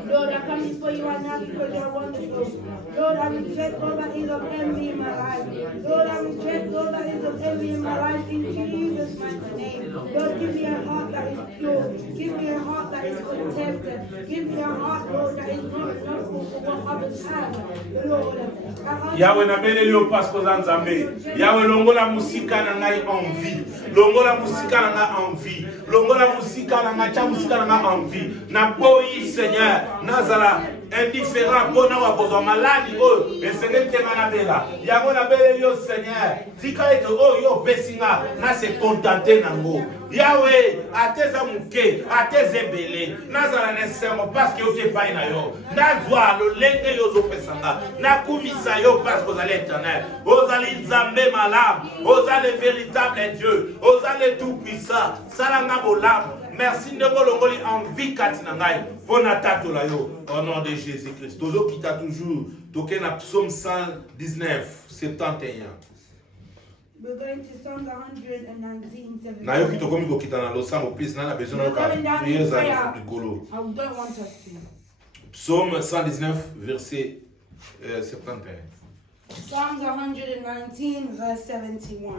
Lord, I come before you right now because you're wonderful. Lord, I reject all that is of envy in my life. Lord, I reject all that is of envy in my life in Jesus' mighty name. Lord, give me a heart that is pure. Give me a heart that is contented. Give me a heart, Lord, that is not grateful for what others have. Lord, Yahweh na bele lio pasko za Nzambe. Yahweh longola musika na ngai envie. Longola musika na ngai envie. Longola musika na ngai cha musika na ngai envie. Na boyi Seigneur, nazala indifférent pona wa kozwa maladi oyo esengeli te nga na bela. Yango na bele lio Seigneur. Tika ete oyo pesinga na se contenter nango. Yahweh, ateza muke, ateze bele. Nazala nesengo parce que ote pai na yo. Nazwa lo lenge yo zo pesanga. Na kumisa yo parce que vous allez éternel. Vous allez Nzambe malamu. Vous allez véritable Dieu. Vous allez tout puissant. Salanga bolam. Merci de bolongoli en vie katinangai. Bon attaque la yo. Au nom de Jésus-Christ. Tozo qui t'a toujours. Toké na psaume 119, 71. we're going to Psalm 119. Na yo kitoko miko kitana lo sango please na besoin na ka prier za likolo. I don't want us to. Psaume 119 verset 71. Psalms 119 verse 71.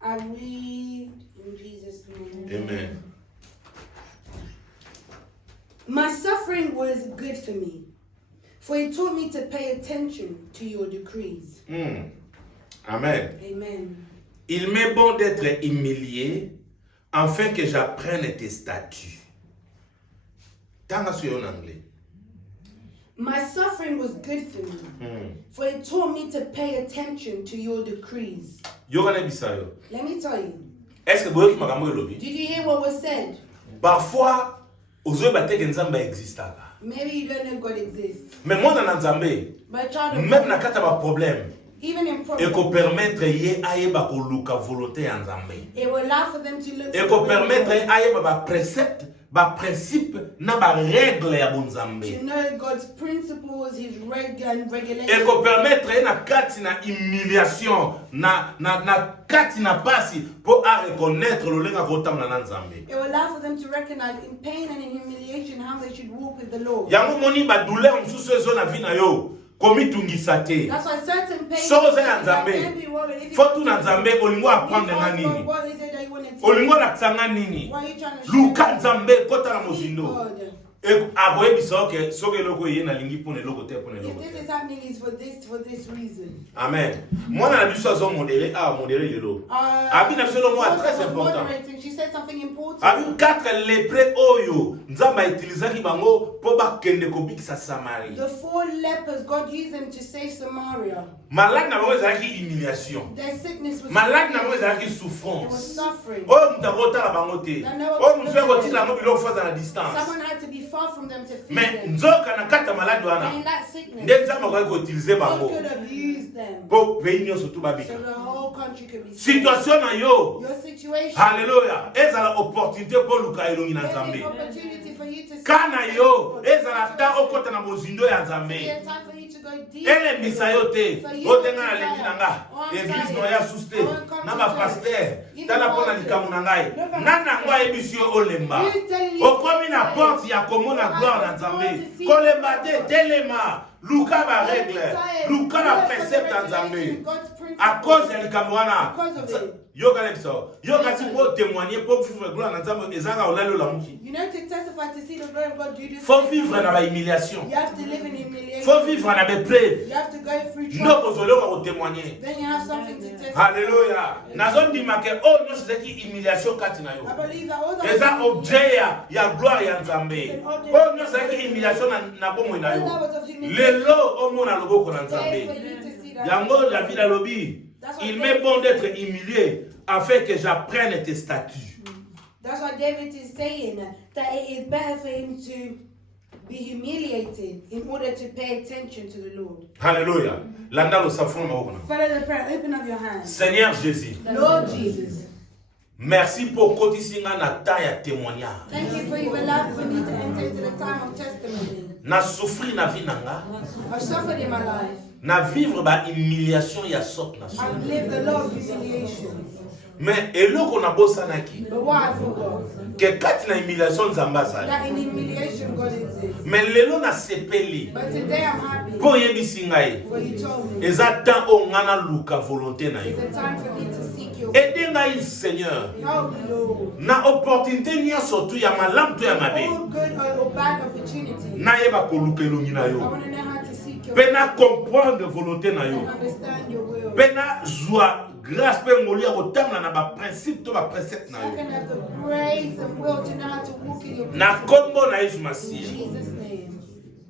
I read in Jesus' name. Amen. My suffering was good for me, for it taught me to pay attention to your decrees. Amen. Amen. Il m'est bon d'être humilié, afin que j'apprenne tes statuts. Tanga sur en anglais. My suffering was good for me, for it taught me to pay attention to your decrees. Yogane bisayo. Let me tell you. Est-ce que boyoki makambo elobi? Did you hear what was said? Parfois, ozoe bateke nzambe existaka. Maybe you don't know God exists. Mais moi na nzambe, But child of même God, na kata ba problème, even in et problems, ko permettre ye ayeba ko luka volonté ya nzambe. it will allow for them to look Et for ko the will of permettre God, ayeba ba précepte, ba principe na ba règle ya bonzambe. to know God's principles, His and Et regulations. ko permettre na kati na humiliation, na kati na pasi pour a reconnaître le lenga kotamna na nzambe. It will allow for them to recognize in pain and in humiliation how they should walk with the Lord. Yango moni ba douleur msusu ezo na vie na yo. Komi tungisa te. That's why certain pain Soko za ya nzambe. can be worried. If you Fotu na nzambe olingo apprendre nga ask God, nini. what is it that you want to teach? Olingo lakisanga nini. Why are you trying to Luka nzambe kota na Seek mozindo. God. Akoyebisa oke soki eloko ye nalingi mpona eloko te mpona If eloko this te. is happening, it's for this reason. Amen. Mwana na biso azo modéré modéré lelo. Abi na biso eloko très important. Moderating. She said something important. Abi 4 lépreux oyo nzambe autilisaki bango mpo bakende kobikisa Samarie. The 4 lepers, God used them to save Samaria. Malade na bango ezalaki humiliation. Their sickness was Malade na bango ezalaki it was souffrance. suffering. Oyo mutu akotala bango te. Oyo mutu akotila bango biloko faza na distance. Someone had to be far from them to feed Mais them. nzoka na kata malade And wana in that sickness, nde nzambe akoki koutilize God bango could have used them mpo pays nyonso tu babika. so the whole country could be saved. Situation na yo, Your situation, haleluya, ezala opportunité mpo luka elongi na maybe nzambe. an opportunity for you to see Kana yo God. ezala ta okota na bozindo ya Be a nzambe. time for you to go deep. Elemisa yo te otenga na lengi na nga Oh, I'm église tired. no ya suste Oh, come na to bapaster church. tala mpo na likambo na ngai ngai. Nana ngwa ebisio olemba. Okomi na porte ya komona gloire na Nzambe. Kolemba te telema. Luka ba règle. Luka na précepte na Nzambe. À cause de likamwana. Yo kasi pour témoigner pour vivre gloire na Nzambe ezanga olalo la muki. You know, to testify to see the glory of God, do this. Faut vivre na ba humiliation. You have to live in humiliation. Faut vivre na ba épreuve. You have to go through No trials. kozolo ko témoigner. Then you have something to testify. Alléluia. Nazon di make oh no c'est qui humiliation kati na yo. I believe that all the Eza objet ya gloire ya Nzambe. Oh no c'est qui humiliation na bomo na yo. Lelo o mona loboko na Nzambe. Yango la vie la lobby. Il m'est bon d'être humilié afin que j'apprenne tes statuts. That's what David is saying, that it is better for him to be humiliated in order to pay attention to the Lord. Alléluia. Landa lo safon maokona. Follow the prayer, open up your hands. Seigneur Jésus. Lord Jesus. Merci pour kotisinga na temps ya témoignage. Thank you for your love for me to enter into the time of testimony. Na souffrir na vie nanga. I've suffered in my life. Na vivre ba humiliation ya sorte na so. I've lived a lot of humiliation. Mais eloko na bosanaki. But what I forgot, Que kati na humiliation Nzamba zali. that in humiliation God exists. Mais lelo na sepeli. But today I'm happy Po yebisi ngai. what you told me. Eza temps o ngana luka volonté na yo. It's a time for me to seek your Aide ngai Seigneur. help, Lord. Na opportunité nyonso tu ya malamu to ya mabe. All good or bad opportunities. Nayeba koluka elongi na I yo. want to know how to seek your Pe na comprendre volonté na yo. and understand your will. Pe na zwa grâce pe ngoli ya kotamna na ba principe to ba précepte na I yo. can have the grace and will to know how to walk in your Na kombo na Yesu in Masiya. Jesus' name.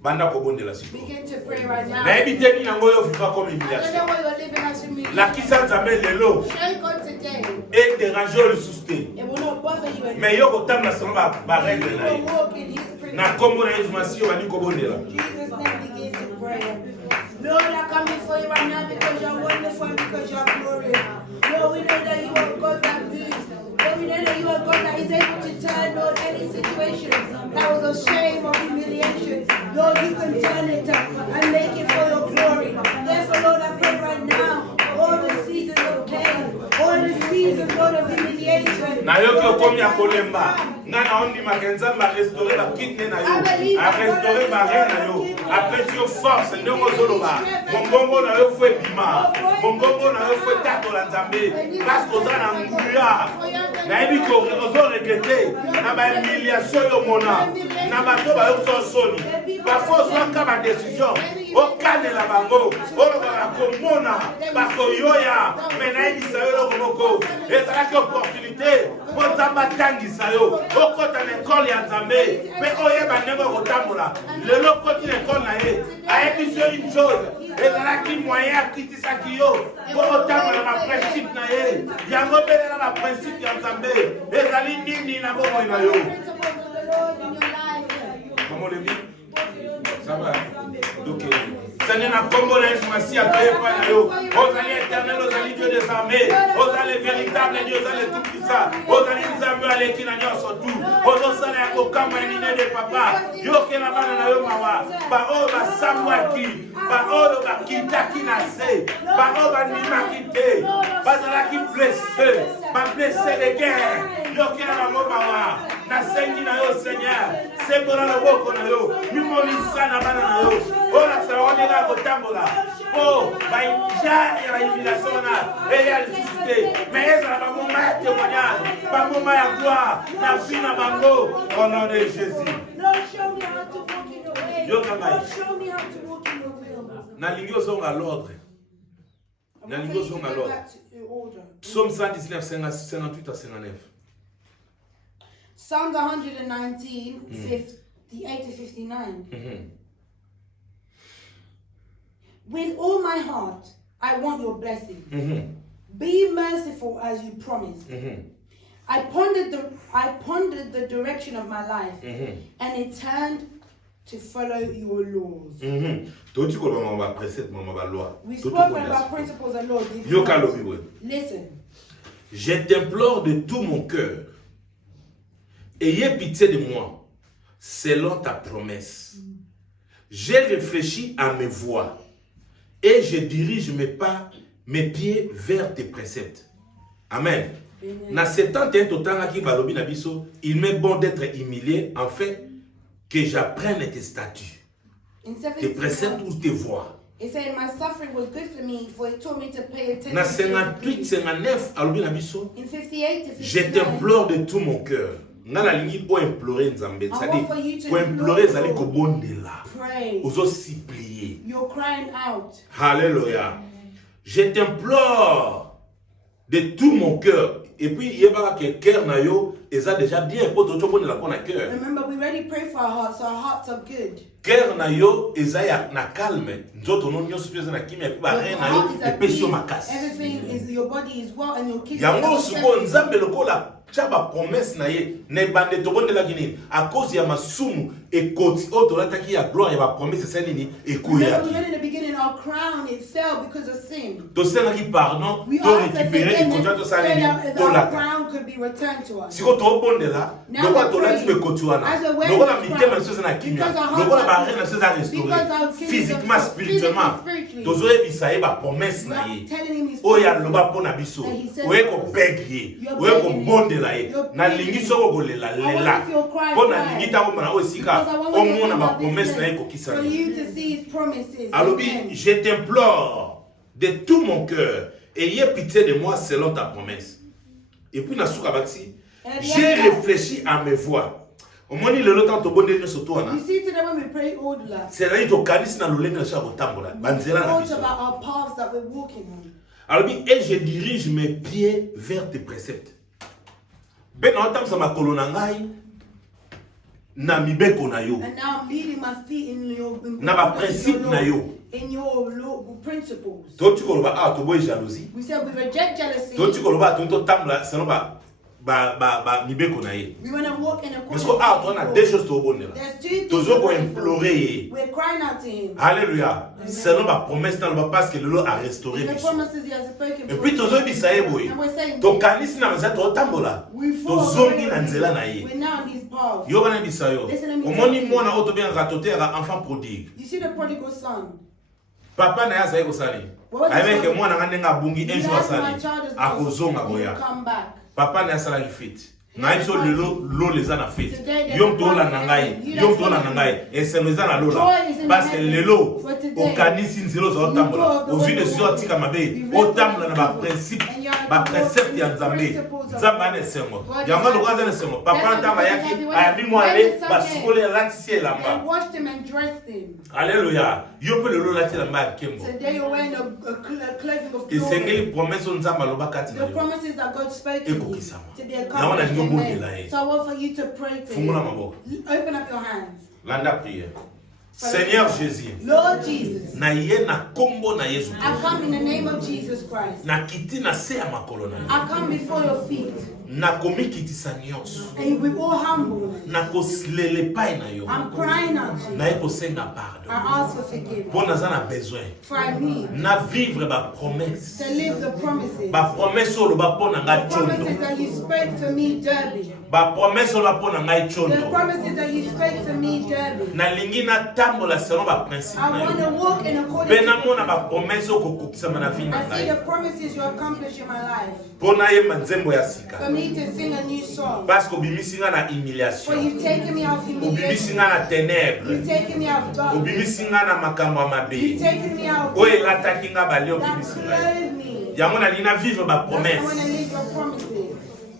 Banda kobondela siko. Begin to pray right now. Na yebi te ni yango yo viva comme I don't know humiliation. what you're living as humiliation. Lakisa Nzambe lelo Show God today. et déranger le susté. It will not bother you anymore. Mais yo kotamna selon ba règle na You ye. will walk in His Na principles. kombo na Yesu Masiya bani kobondela. In Jesus' name, begin to pray. Lord, I come before you right now because you're wonderful and because you're glorious. Lord, we know that you are God that moves. Lord, we know that you are God that is able to turn, Lord, any situation that was a shame or humiliation. Lord, you can turn it and make it for your glory. Therefore, Lord, I pray right now, all the seasons of pain, all the seasons, Lord, of humiliation. Na yo ko komi ya Lord, kolemba. Nga na ondi makenza ba restaurer ba kidney na yo. A restaurer ba rein na yo. Après yo force ndongo zoloba. Mongongo na yo fwe bima. Mongongo na yo fwe tato la Nzambe. Parce que oza na nguya. Na yebi ko ozo regretter. Na ba humiliation yo mona. Na bato ba yo so soni. Ba force waka ba décision. O kane la bango. O ba komona. Ba ko yoya. Mais na yebi sa yo moko. Ezala ki opportunité. Po Nzamba tangisa yo. Okota na école ya Nzambe. Pe oyeba ndenge kotambola. Lelo koti na école na ye. Ayebi so une chose. Ezalaki moyen akitisaki yo. Po otambola na principe na ye. Yango belela na principe ya Nzambe. Ezali nini na bomoi na yo. principles of the Lord in your life. Maman Lévi, ça va? Donc, Seigneur, na kombo na Yesu Masiya toye pa na yo. Ozali éternel, ozali Dieu des armées. Ozali véritable Dieu, ozali tout puissant. Ozali Nzambe aleki na nyonso tu. Ozosala ya kokamba nini de papa. Yoke na bana na yo mawa. Ba oyo basambwaki. Ba oyo bakitaki na se. Ba oyo bandimaki te. Bazalaki blessé. Ba blessé de guerre. Yoke na bango mawa. Nasengi na yo Seigneur. Sembola loboko na yo. Mimonisa na bana na yo. Ola saonela kotambola. Oh, baïja et la humiliation et la ressuscité. Mais ezala ba moment ya témoignage, ba moment ya gloire, na vie na bango au nom de Jésus. Lord, show me how to walk in your way. Yo kangai. Lord, show me how to walk in your will. Na lingi ozonga l'ordre. I Na want lingi you to ozonga go l'ordre. back to order. Psaume 119, 58 à 59. Psalms 119, 58 to 59. With all my heart, I want your blessing. Be merciful as you promised. I pondered the direction of my life, and it turned to follow your laws. We spoke about principles and laws. Listen. Je t'implore de tout mon cœur. Ayez pitié de moi, selon ta promesse. J'ai réfléchi à mes voies et je dirige mes pieds vers tes préceptes. Amen. Na 71 totanga qui balobi na biso, il m'est bon d'être humilié, en fait, que j'apprenne tes statuts, tes préceptes ou tes voies. It said my suffering was good for me, for it taught me to pay attention. Na 58, 59, alobi na biso, In 58 to 59, je t'implore de tout mon cœur. Na la ligne pour implorer Nzambe, c'est-à-dire pour implorer zali ko bondela. pray. Ozo supplier. You're crying out. Alléluia. Je t'implore de tout mon cœur. Et puis il y a que cœur na yo, et ça déjà bien pour tout le monde la connaît cœur. Remember, we already pray for our hearts, so our hearts are good. Cœur na yo, et ça ya na calme. Nzoto no nyo supplier na kimia puis ba rien na yo, et péché makas. Everything is, your body is well and your kidneys Yango are suko healthy. Nzambe lokola chaba promesse na ye ne bande to bondela kini à cause ya masumu et koti otolata ki ya gloire ya ba promesse c'est nini ekuya. Remember, in the beginning, our crown it fell because of sin. To sela ki pardon, We to asked for récupérer et forgiveness konja to so sala ni that to our lata. crown could be returned to us. Siko to bondela, Now lokola we're to lati praying. be kotuana. As a way Lokola of mitema crying. nso na kimia. Because our hearts Lokola ba are- rien nso za restaurer. Because our kidneys Physiquement, are- spirituellement. physically, spiritually. Tozo ebisa ye ba promesse We na are ye. telling him his Oya promises. loba pona biso. That he said Oye to ko us. beg ye. You're Oye ko begging bondela ye. You're Na pleading. lingi soko ko lela I want lela. to feel cry, Pona cry. lingi ta mona o sika. Because I want O to mona think ba about this promesse na ye day, ko kisa. for you to see his promises. Alobi, Amen. je t'implore de tout mon cœur, ayez pitié de moi selon ta promesse. Et puis, Nasuka Baxi, j'ai réfléchi à mes voies. Au moins, il est le temps de bonner sur toi. You see today when we pray all the last, C'est là que tu canis dans le lait de la tambola. we Banzela na thought biso. about our paths that we're walking on. Alobi, et je dirige mes pieds vers tes préceptes. Ben, en tant que ma colonangai, na mibeko na yo. And now I'm leading my feet in your Na ba principe na yo. in your law principles. Toi, tu koloba, ah, tu bois jalousie. We said we reject jealousy. Toi, tu koloba, tu to tambola, c'est non mibeko na ye. We want to walk in Parce accordance que ah, to tu as his deux law. choses to bonne là. There's two things Tozo ko we're praying for. implorer. We're crying out to him. Alléluia. Selon ma promesse dans le parce que le lot a restauré. The promises he has spoken Et for puis us. tozo bisaye boy. And we're saying To kanisi na maza to tambola. we To fall zongi already. na nzela na ye. We're now on his path. Yo bana bisayo. Listen, let me Omoni tell you. mwana oto bien ratotera enfant prodigue. You see the prodigal son. Papa na ya saye ko sali. What was the Ayeke son? mwana ngane nga bungi un You jour ask my sali. child is Akozonga lost, boya. he'll come back. Papa na ya sala ki fit. Na iso lelo lo les ana fit. Today there's Yom to a la promise nangai. you Yom that's to la coming. nangai. Et c'est nous ana lola. Joy is in Parce que heaven lelo for today. okanisi nzelo za You otambola. go the Ovi way de you sio want. atika mabe. You've left Otambola na ba the principe. and you are Ba to précepte walk ya in the Nzambe. principles of Nzambe God. ane sengo. God Yango is lokwa happy. ane sengo. Papa That's ntamba why God is yaki happy when ayabi the mwale sun ba came. sukole latisi They elamba. washed him and dressed him. Alléluia. Yo pe lelo lati elamba ya kembo. Today you're wearing a clothing of glory. Esengeli promesse Nzambe aloba kati na The yo. promises that God spoke to you Ekokisama. to be Yango na accomplished. lingo Amen. bondela ye. So I want for you to pray to Fungula him. maboko. Open up your hands. Landa prière. Seigneur Jésus. Lord Jesus, Na ye na kombo na Yesu. I come in the name of Jesus Christ. Na kiti na se ya makolo na yo. I come before your feet Na komikitisa nyonso. and with all humbleness. Na kosilele pai na yo. I'm crying out to you. Na ye kosenga pardon. I ask for forgiveness. Mpo naza na besoin. For I need Na vivre ba promesse. to live the promises. Ba promesse oyo loba mpo na ngai The promises chondo. that you spoke for me, Derby. Ba promesse oyo loba mpo na ngai The chondo. promises that you spoke for me, Derby. Nalingi natambola selon ba principe I na want yo. to walk in Mpe accordance to namona ba promesse oyo kokokisama na vie na I see ngai. the promises you accomplish in my life. Mpo nayemba nzembo ya For sika. me to sing a new song. Parce que obimisi nga na For humiliation. you've taken me out of Obimisi humiliation. nga na You've ténèbres. taken me out of darkness. Obimisi nga na makambo ya You've mabe. taken me out of Oyo elataki nga bale that obimisi ngai. clothed me. Yango nalingi na vivre ba That's why I want to promesse. live your promises.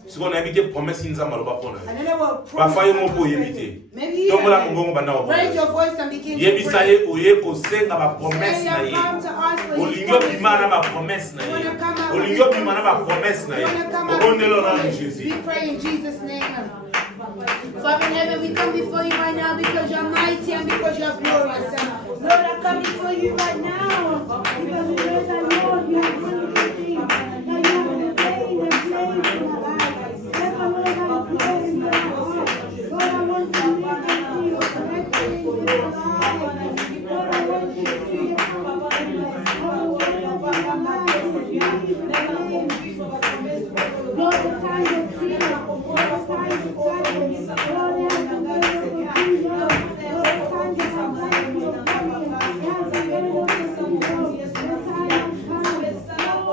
Sikoyo nayebi te promesse nzambe aloba mpo na I yo. don't know what Parfois yo promises moko I'm oyebi te. expecting. Maybe you Tombola hear me. mongongo banda Raise your kokola. voice and begin to Yebisa pray. ye oye kosenga ba promesse Say na you ye. come to ask for his Olingi obima na promises. ba promesse na You ye. wanna come out Olingi with obima na ba promesse na You ye. wanna come out Obondelo with na his promises. Jésus. We pray in Jesus' name. Father in heaven, we come before you right now because you're mighty and because you're glorious. Lord, I come before you right now because we know that Lord, you are good things. That you are playing and playing in our lives. Let the Lord have place in our heart. Lord, I want to live and see your connection in our lives. Lord, I want to see your Lord, the time of freedom, Lord, the time of gladness, Lord, have the mercy of Jesus. Lord, the time of salvation, Lord, have the mercy of Jesus. Lord, the time of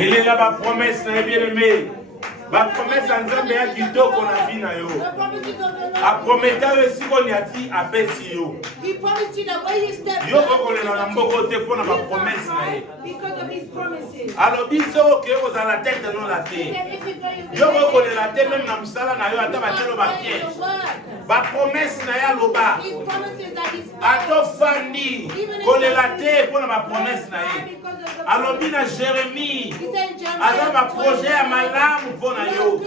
Il est là ma promesse, bien aimé. Ma promesse en Nzambe ya kitoko na vie na yo. A prometa yo siko ni ati apesi yo. He promised you that when you step Yo kokolela na mboko te pona ma promesse na ye. because of his promises. Alors biso ke ko za la tête non la tête. Yo kokolela te même na musala na yo ata ba telo ba piège. Ba promesse na ya loba. His promises that he's Ato fandi kolela te pona ma promesse na ye. Alors bina Jérémie ala ba projet ya malamu pona yo.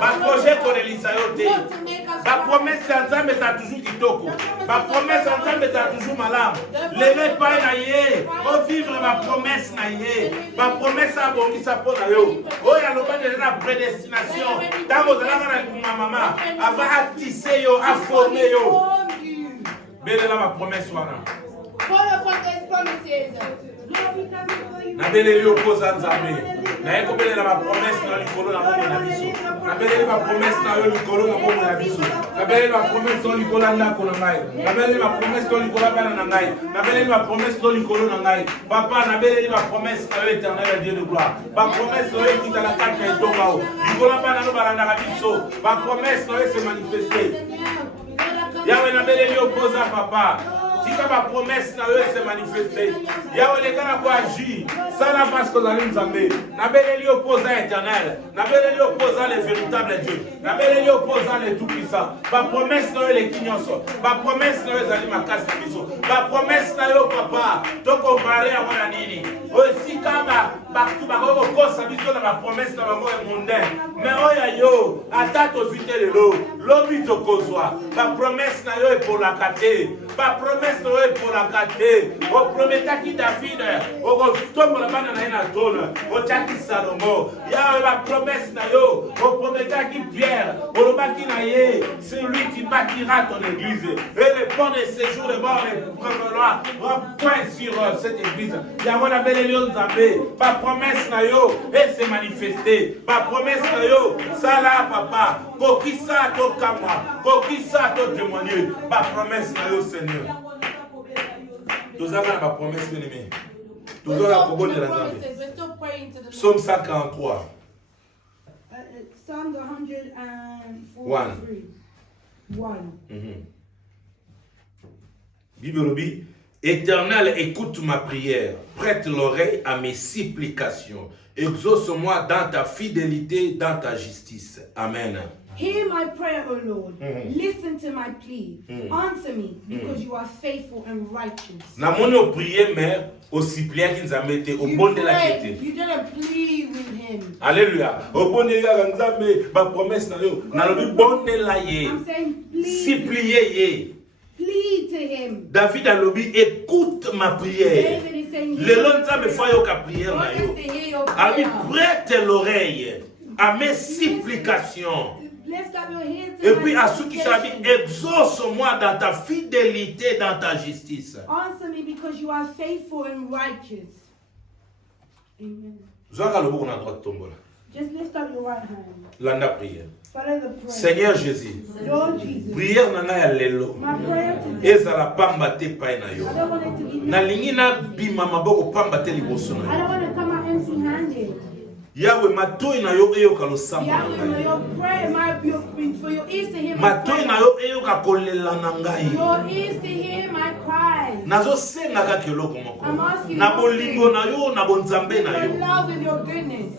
Ba projet kolelisa yo te. Ba promesse ya Nzambe za toujours kitoko. Ba promesse ya Nzambe za toujours malamu. Lele pa na ye, o vivre ma promesse na ye. Ba promesse ya bongisa pona yo. Oya loba de la prédestination. Tango zalanga na mama, ava atisse yo, a former yo. Belela ma promesse wana. Follow upon his promises. Na beleli opoza Nzambe. Na yeko belela ma promesse na likolo na bomo na biso. Na beleli ma promesse na yo likolo na bomo na biso. Na beleli ma promesse na likolo na ndako na ngai. Na beleli ma promesse na likolo bana na ngai. Na beleli ma promesse na likolo na ngai. Papa na beleli ma promesse na yo éternel Dieu de gloire. Ma promesse na yo kita na kati ya etonga o. Likolo bana no baranda ka biso. Ma promesse na yo se manifester. Yahweh na beleli opoza papa. Tika ma promesse na yo se manifester. Yahweh le kana ko agir. Ça n'a pas ce que nous Nzambe. Na beleli opoza éternel. Na beleli opoza le véritable Dieu. Na beleli opoza le tout puissant. Ma promesse na yo le kinyoso. Ma promesse na yo zali makasi na biso. Ma promesse na yo papa. To comparer à wana nini. Aussi kama baktu bako kosa biso na ma promesse na bango mondain. Mais oya yo atato zite lelo. Lobi to kozwa. Ma promesse na yo est pour la kate. Ma promesse na yo est pour la kate. O prometa ki David. O tombo la bana na ina tona. O chaki Salomo. Ya ma promesse na yo. O prometa ki Pierre. O lobaki na ye. C'est lui qui bâtira ton église. Et le pont de séjour de mort et prendra point sur cette église. Ya wana belelion Nzambe. Ma promesse na yo et se manifester. Ma promesse na yo sala papa. Kokisa to kamwa. Kokisa to témoigner. Ma promesse na yo Seigneur. Nous avons ma promesse bien-aimée. Nous avons la promesse de la Nzambe. Psaume 143. Psalm 143. 1. Bible dit, Éternel, écoute ma prière, prête l'oreille à mes supplications. Exauce-moi dans ta fidélité, dans ta justice. Amen. Hear my prayer, O Lord. Listen to my plea. Answer me, because you are faithful and righteous. Na mono prier mais au supplier qui nous a mis au bon de la quête. You didn't plead with him. Alléluia. Au bon de la Nzambe, ma promesse na yo. Na lo bon de la ye. I'm saying plead. Supplier ye. Plead to him. David a lobby, écoute ma prière. David is saying, Le long Nzambe fa yo ka prière na God yo. has to hear your Ami prayer. prête l'oreille à mes supplications. Lift up your hands Et to puis my à ceux qui savent, supplication. exauce-moi dans ta fidélité, dans ta justice. Answer me because you are faithful and righteous. Amen. Zouaka le bouc na droite tombe là. Just lift up your right hand. Landa prière. Follow the prayer. Seigneur Jésus, Lord Jesus, prière na ngai ya lelo. my prayer today, Ezala pamba te pai na yo. I don't want it to be Nalingi na bima maboko pamba te liboso na I yo. don't want to come out empty-handed. Yahweh matoi na yo eyoka losambo na Yahweh, may ngai. your prayer might be for your ears to hear my Matoi na prayer. yo eyoka kolela na ngai. Your ears to hear my cries. Nazosenga kaka eloko moko. I'm asking Na you bolingo na yo, na bonzambe na your yo. love and your goodness.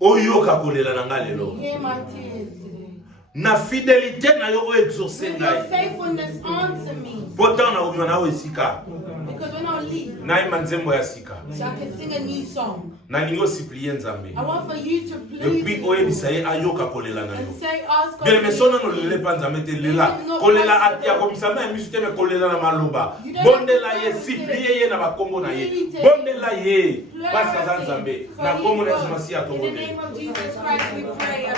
Oyoka kolela na ngai lelo. Hear my tears today. Na fidélité na yo exaucer With your ngai. faithfulness, answer me. Pourtant na obima na yo esika. Because when I sleep. naimba nzembo ya sika So I can sing a new song. nalingi osiplie nzambe I want for you to epuis please oyebisa ye ayoka kolela na yo and say, ask God. bien mais so nano lele mpa nzambe te lela kolela ya komisama ya misu te me kolela na maloba bondela ye siplie ye na bakombo na ye bondela ye pasi aza nzambe na kombo na yesu masiya In the tobondela name of Jesus Christ, we pray.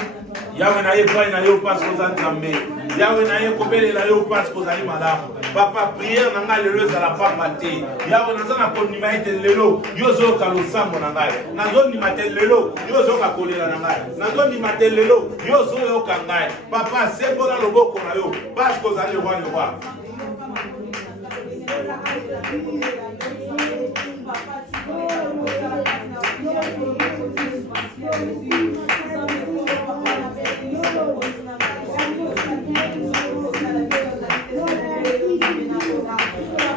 yawe na ye pai na yo pasi koza nzambe yawe na ye kobelela yo pasi kozali malamu papa priere na ngai lelo ezala pamba te yawe naza na kondima ete lelo yo ozoyoka losambo na ngai nazondima te lelo yo ozoyoka kolela na ngai nazondima te lelo yo ozoyoka ngai papa sembola loboko na yo pasi kozali roi le roi.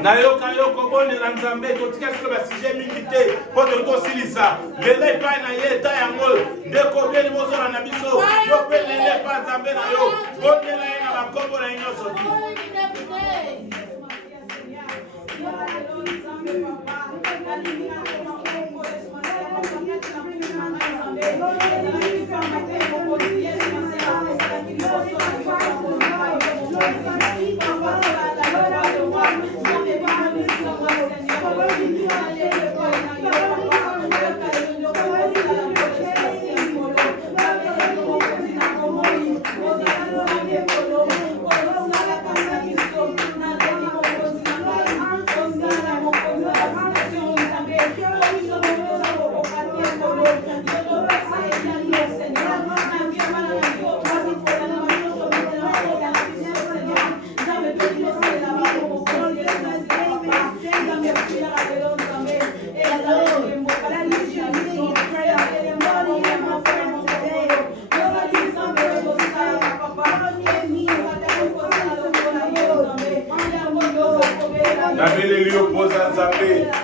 nayoka yo kobondela nzambe totika silo basije mingi te mpo totosilisa lelo epai na ye eta yango nde kobeli bozala na biso yo mpe lelo epai nzambe na yo bondela ye na bakombo na ye nyonso ti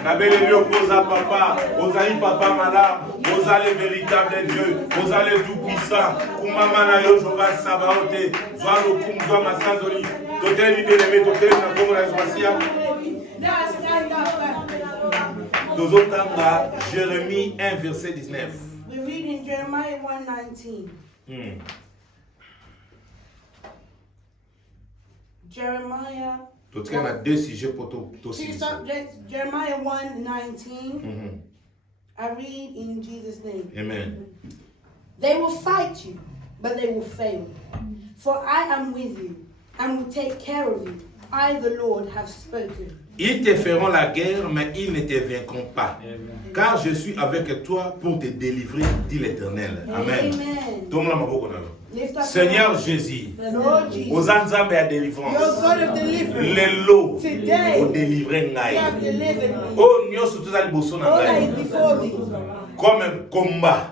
nabeleli opoza papa ozali papa malamu ozali véritable Dieu ozali tout puissant kumama na yo Jehova Sabaoth zwa lokumu zwa masanzoli totelemi bien-aimé totelemi na kombo na Yesu Masiya tozotanga Jérémie 1 verset 19. We read in Jeremiah 1:19. Jeremiah. Totika na deux sujets pour Jeremiah 1:19. I read in Jesus' name. Amen. They will fight you, but they will fail. For I am with you and will take care of you. I, the Lord, have spoken. Ils te feront la guerre, mais ils ne te vaincront pas. Amen. Car je suis avec toi pour te délivrer, dit l'Éternel. Amen. Seigneur Jésus, aux ensembles à délivrance, les lots, au délivrer Naï. Oh, nous sommes tous à l'ibosson. Comme un combat,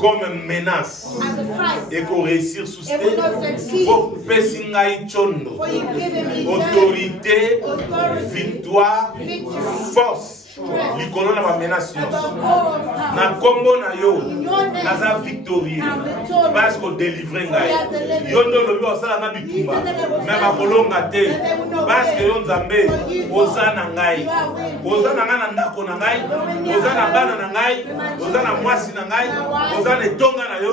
comme une menace, et qu'on réussir sous ce autorité, victoire, force. Likolo na ba menace na kombo na yo naza victorieux parce que délivrer ngai yo ndo lobi osala na bitumba mais ba kolonga te parce que yo nzambe oza na ngai na ndako na ngai oza na bana na ngai oza na mwasi na ngai oza na tonga na yo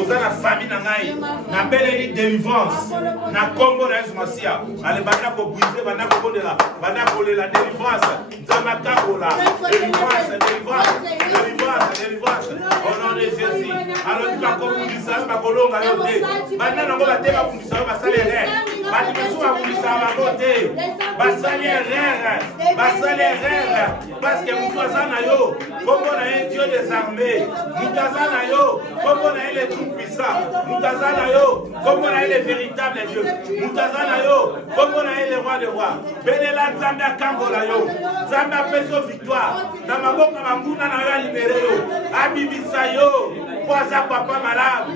oza na famille na ngai na beleli délivrance na kombo na Yesu Masiya ale bana ko briser bana ko bondela bana ko lela délivrance nzamba kabola délivrance. Au nom de Jésus. Alors tu vas communiquer, tu vas colonga yote. Maintenant on va te faire communiquer, va salaire. Va te mettre à communiquer à côté. Va salaire. Parce que nous sommes yo, comme on a un Dieu des armées. Nous sommes yo, comme on a les tout puissants. Nous sommes yo, comme on a les véritables dieux. Nous sommes yo, comme on a les rois de rois. Benela Zambia Kangola yo. Zambia peso victoire. Na maboka manguna na yo libéré yo. Abibisa yo. Kwaza papa malade.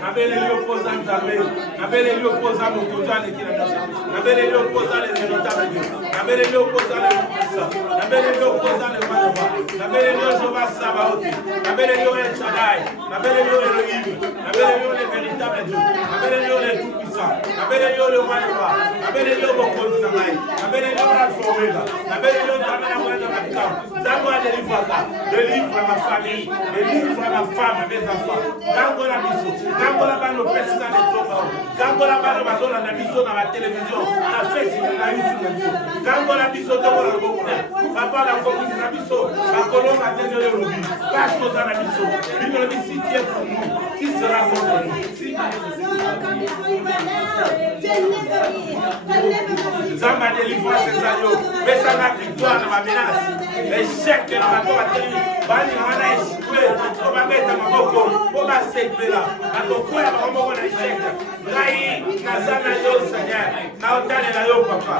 Nabele li opposa Nzambe. Nabele li opposa mokonzo alekila nasa. Nabele li opposa les véritables dieux. Nabele li opposa les puissants. Nabele li opposa les rois. Nabele li Jehova Sabaoth. Nabele li El Shaddai. Nabele li Elohim. Nabele li les véritables dieux. Nabele li les tout Tout-Puissant. Nabeleli yo le roi des rois. Nabeleli yo mokonzi na ngai. Nabeleli yo Alpha Omega. Nabeleli yo Nzambe na moyo na makambo. Nzambe adelivre-la. Délivre ma famille. Délivre ma femme et mes enfants. Ntango na biso. Ntango na bano pesi na letoka. Ntango na bano bazola na biso na la télévision. Na Facebook na YouTube na biso. Ntango na biso ntango na ngomuna. Papa na ngomuna na biso. Bakolonga tene yo lobi. Parce que na biso. Bible dit si Dieu est pour nous, qui sera contre nous? Zamba délivre ses agneaux. Pesa na victoire na ma menace. L'échec na bato bateli. Bani na wana échoué. Ko babeta maboko. Ko basepela. Akokwela maboko na échec. Ngai nazana yo Seigneur. Na otale na yo papa.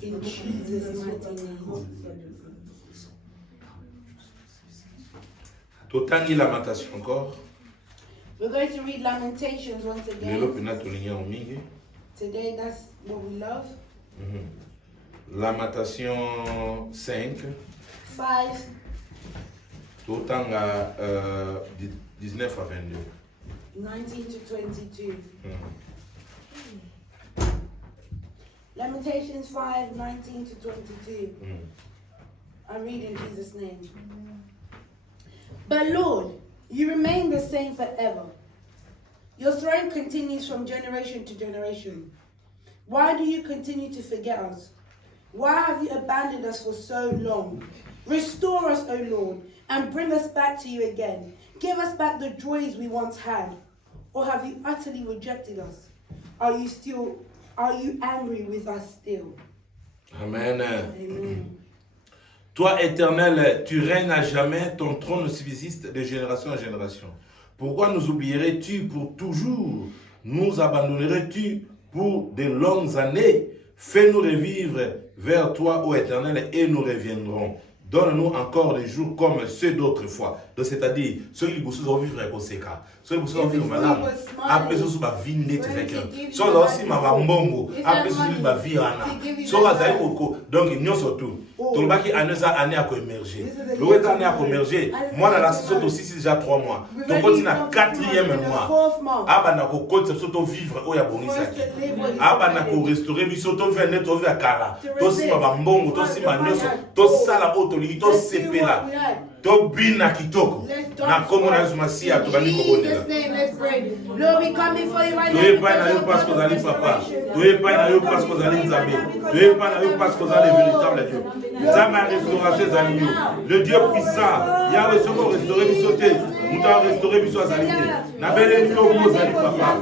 In Jesus' mighty name. Totangi Lamentation encore. We're going to read Lamentations once Lelo again. pena tolinga o mingi. Today, that's what we love. Lamentation 5. 5, Totanga 19 à 22. 19 to 22. Lamentations 5, 19 to 22. I read in Jesus' name. But Lord, you remain the same forever. Your throne continues from generation to generation. Why do you continue to forget us? Why have you abandoned us for so long? Restore us, O Lord, and bring us back to you again. Give us back the joys we once had. Or have you utterly rejected us? Are you angry with us still? Amen. Amen. Toi, Éternel, tu règnes à jamais, ton trône subsiste de génération en génération. Pourquoi nous oublierais-tu pour toujours? Nous abandonnerais-tu pour de longues années? Fais-nous revivre vers toi, ô Éternel, et nous reviendrons. Donne-nous encore des jours comme ceux d'autrefois. Donc, c'est-à-dire, ceux qui vont vivre avec Oseka, ceux qui vont vivre malade, après ceux qui vont vivre avec ceux qui vont aussi mbongo, après ceux qui vont vivre ceux qui vont vivre. Donc, nous surtout. Donc, il y a année à émerger. L'autre année à émerger, moi, dans la saison aussi, c'est déjà 3 mois. Donc, on est dans 4e mois. Ah, bah, on continue surtout vivre au Yabonisaki. Ah, bah, on restaurer, mais surtout faire net au Kala. Tosi ma mbongo, tosi ma nyoso, tosi sala auto. To sepela to bina kitoko na komo na Yesu to bani ko bonela. Lord, we come before you right now. Tu es pas na yo parce que zali papa. Tu es pas na yo parce que zali Nzambe. Tu es pas na yo parce que zali véritable Dieu. Nzambe a restauré ses amis. Le Dieu puissant, Yahweh se va restaurer bisoté. Nous t'a restauré biso zali. Na belle yo mo zali papa.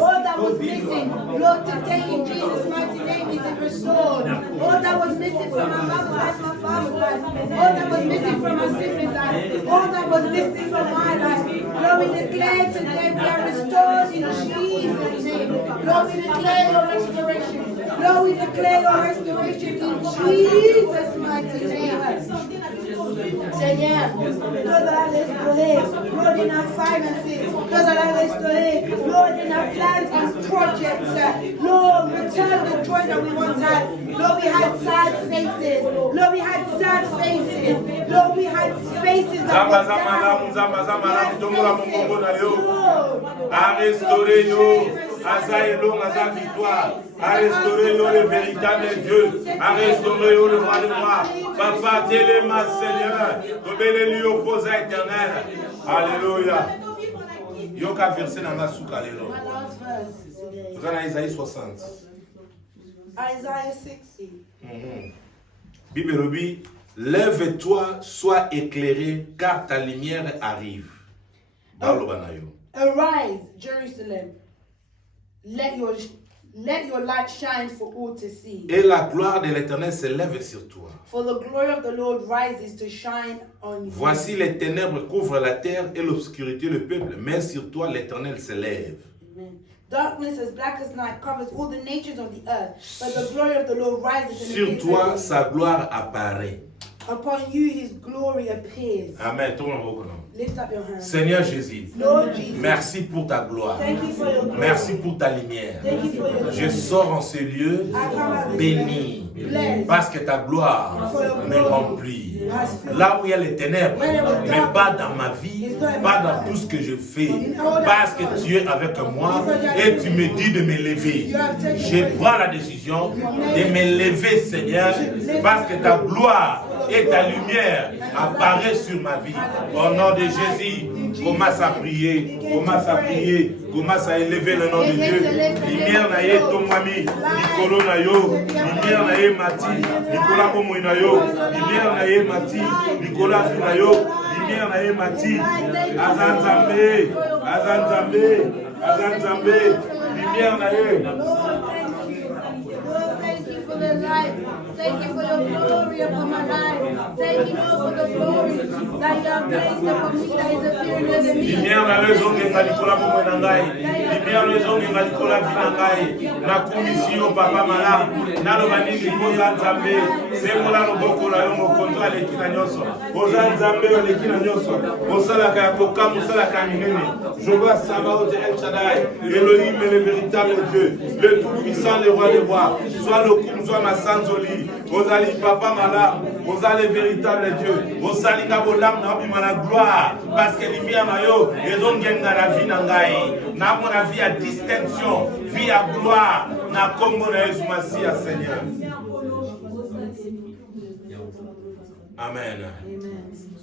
All that was missing, Lord, today in Jesus' mighty name is it restored. All that was missing from my mother's life, my father's life, all that was missing from my siblings' life, all that was missing from my life. Lord, we declare today we are restored in Jesus' name. Lord, we declare your restoration. Lord, we declare your restoration in Jesus' mighty name. Seigneur, nous allons restaurer, Lord, in our finances, nous allons restaurer, Lord, in our plans and projects, Lord, return the joy that we once had. Lord, we had sad faces, Lord, we had sad faces, Lord, we had faces that were down. À restaurer le véritable Dieu, à restaurer le roi de roi. Papa, téléma, Seigneur, obéis-lui au cause éternel. Alléluia. Yoka verset dans la souka, alléluia. Vous en avez Isaïe 60. Isaiah 60. Bible Robi, lève-toi, sois éclairé, car ta lumière arrive. Arise, Jerusalem. Let your light shine for all to see. Et la gloire de l'Éternel se lève sur toi. For the glory of the Lord rises to shine on you. Voici les ténèbres couvrent la terre et l'obscurité le peuple, mais sur toi l'Éternel se lève. Amen. Darkness as black as night covers all the nations of the earth, but the glory of the Lord rises in Sur toi sa gloire apparaît. Upon you his glory appears. Amen. Tourne vos mains. Lift up your hands. Seigneur Jésus, Lord Jesus. merci pour ta gloire. Thank you for your glory. Merci pour ta lumière. Thank you for your Je sors en ce lieu béni parce que ta gloire me remplit. Là où il y a les ténèbres, mais pas dans ma vie, pas dans tout ce que je fais, parce que tu es avec moi et tu me dis de me lever. Je prends la décision de me lever, Seigneur, parce que ta gloire et ta lumière apparaît sur ma vie. Au nom de Jésus, commence à prier, commence à prier, commence à élever le nom de Dieu. Lumière na ye tomami, Nicolo na yo, lumière na ye mati, Nicolas Momoy na yo, lumière na ye mati, Nicolas Fi na yo, lumière na ye mati, Azanzambe, Azanzambe, Azanzambe, lumière na ye. Thank you for the light. Thank you for your glory upon my life. Thank you, Lord, for the glory that you have placed upon me that is appearing over me. Lumière na yo zongenga Nicolas Momoy na ngai. Lumière na yo zongenga Nicolas Fi na ngai. Na kumisi yo papa malamu. Naloba nini koza Nzambe. Sembola loboko na yo mokonzo aleki na nyonso. Koza Nzambe aleki na nyonso. Osalaka ya kokamu, osalaka ya minene. Jéhovah Sabaoth El Shaddai, Elohim est le véritable Dieu, le tout-puissant, le roi des rois. Soit le kum, soit ma sanzoli. Ozali papa malam, ozali véritable Dieu. Ozali ngabolam na bimana gloire, parce que lumière na yo, ezongenga la vie na ngai. Na mona vie à distinction, vie à gloire. Na Congo na Yesu Masia, Seigneur. Amen.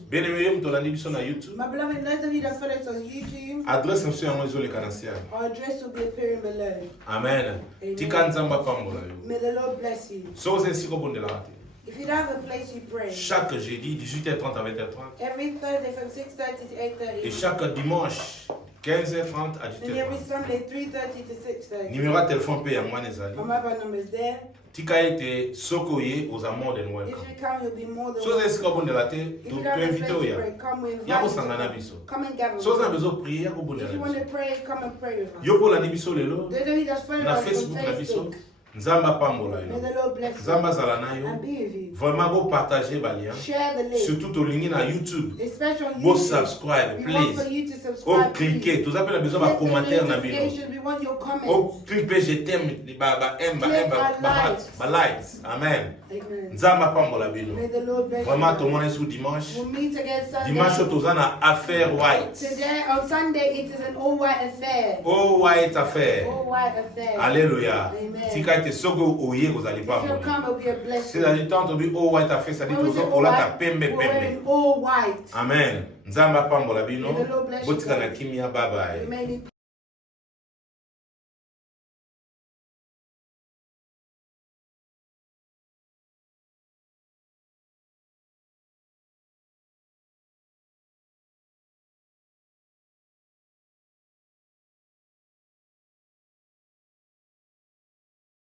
Bien-aimé, tu l'as dit sur YouTube. My beloved, those of you that follow us on YouTube, Adresse monsieur en les canadiens. our address will be appearing below. Amen. Tikanzamba pambola yo. May the Lord bless you. So c'est si qu'on de la rater. If you don't have a place you pray, Chaque jeudi 18h30 à 20h30 every Thursday from 6:30 to et 8:30, chaque dimanche 15h30 à and every 18h30. Sunday 3:30 to 6:30. Numéro de téléphone paye à moi nezali. My mobile number is there. Tika été sokoye aux amours de Noël. If you come, you'll be more than So c'est si qu'on de la rater, If tu you don't have a invité place au to ya. pray, come we invite Ya ko you sangana to biso. come and gather So with on a us. besoin de prier au bon de If you la want biso. to pray, come and pray with us. Yo pour la biso lelo Those of you that follow na us on Facebook na biso. Facebook, Nzamba pambola may yo. the Lord bless you Nzamba zala na and yo. be with you. Vraiment go partager ba lien. Share the link, Surtout au link na YouTube. especially on Go YouTube. subscribe We want for please. you to Oh subscribe. cliquez, tout ça peut besoin de Click the commentaire na bino. notifications. We want your comments. Oh cliquez, je t'aime, ba likes. Amen. Amen. Nzamba pambola bino. May the Lord bless Vraiment you. tout le monde est sous dimanche. We'll meet again Sunday. Dimanche tout ça na affaire white. Today on Sunday it is an all-white affair. Oh white affaire. All-white affair. Alléluia. Amen. Tika te soko oye ko zali pa. If you'll come, it'll be a blessing. C'est à dire tant bi oh white affaire, ça dit When we tout say ça all kola ta white, pembe we're pembe. wearing all white. Amen. Nzamba pambola bino. May the Lord bless you. Botika na kimia bye bye. May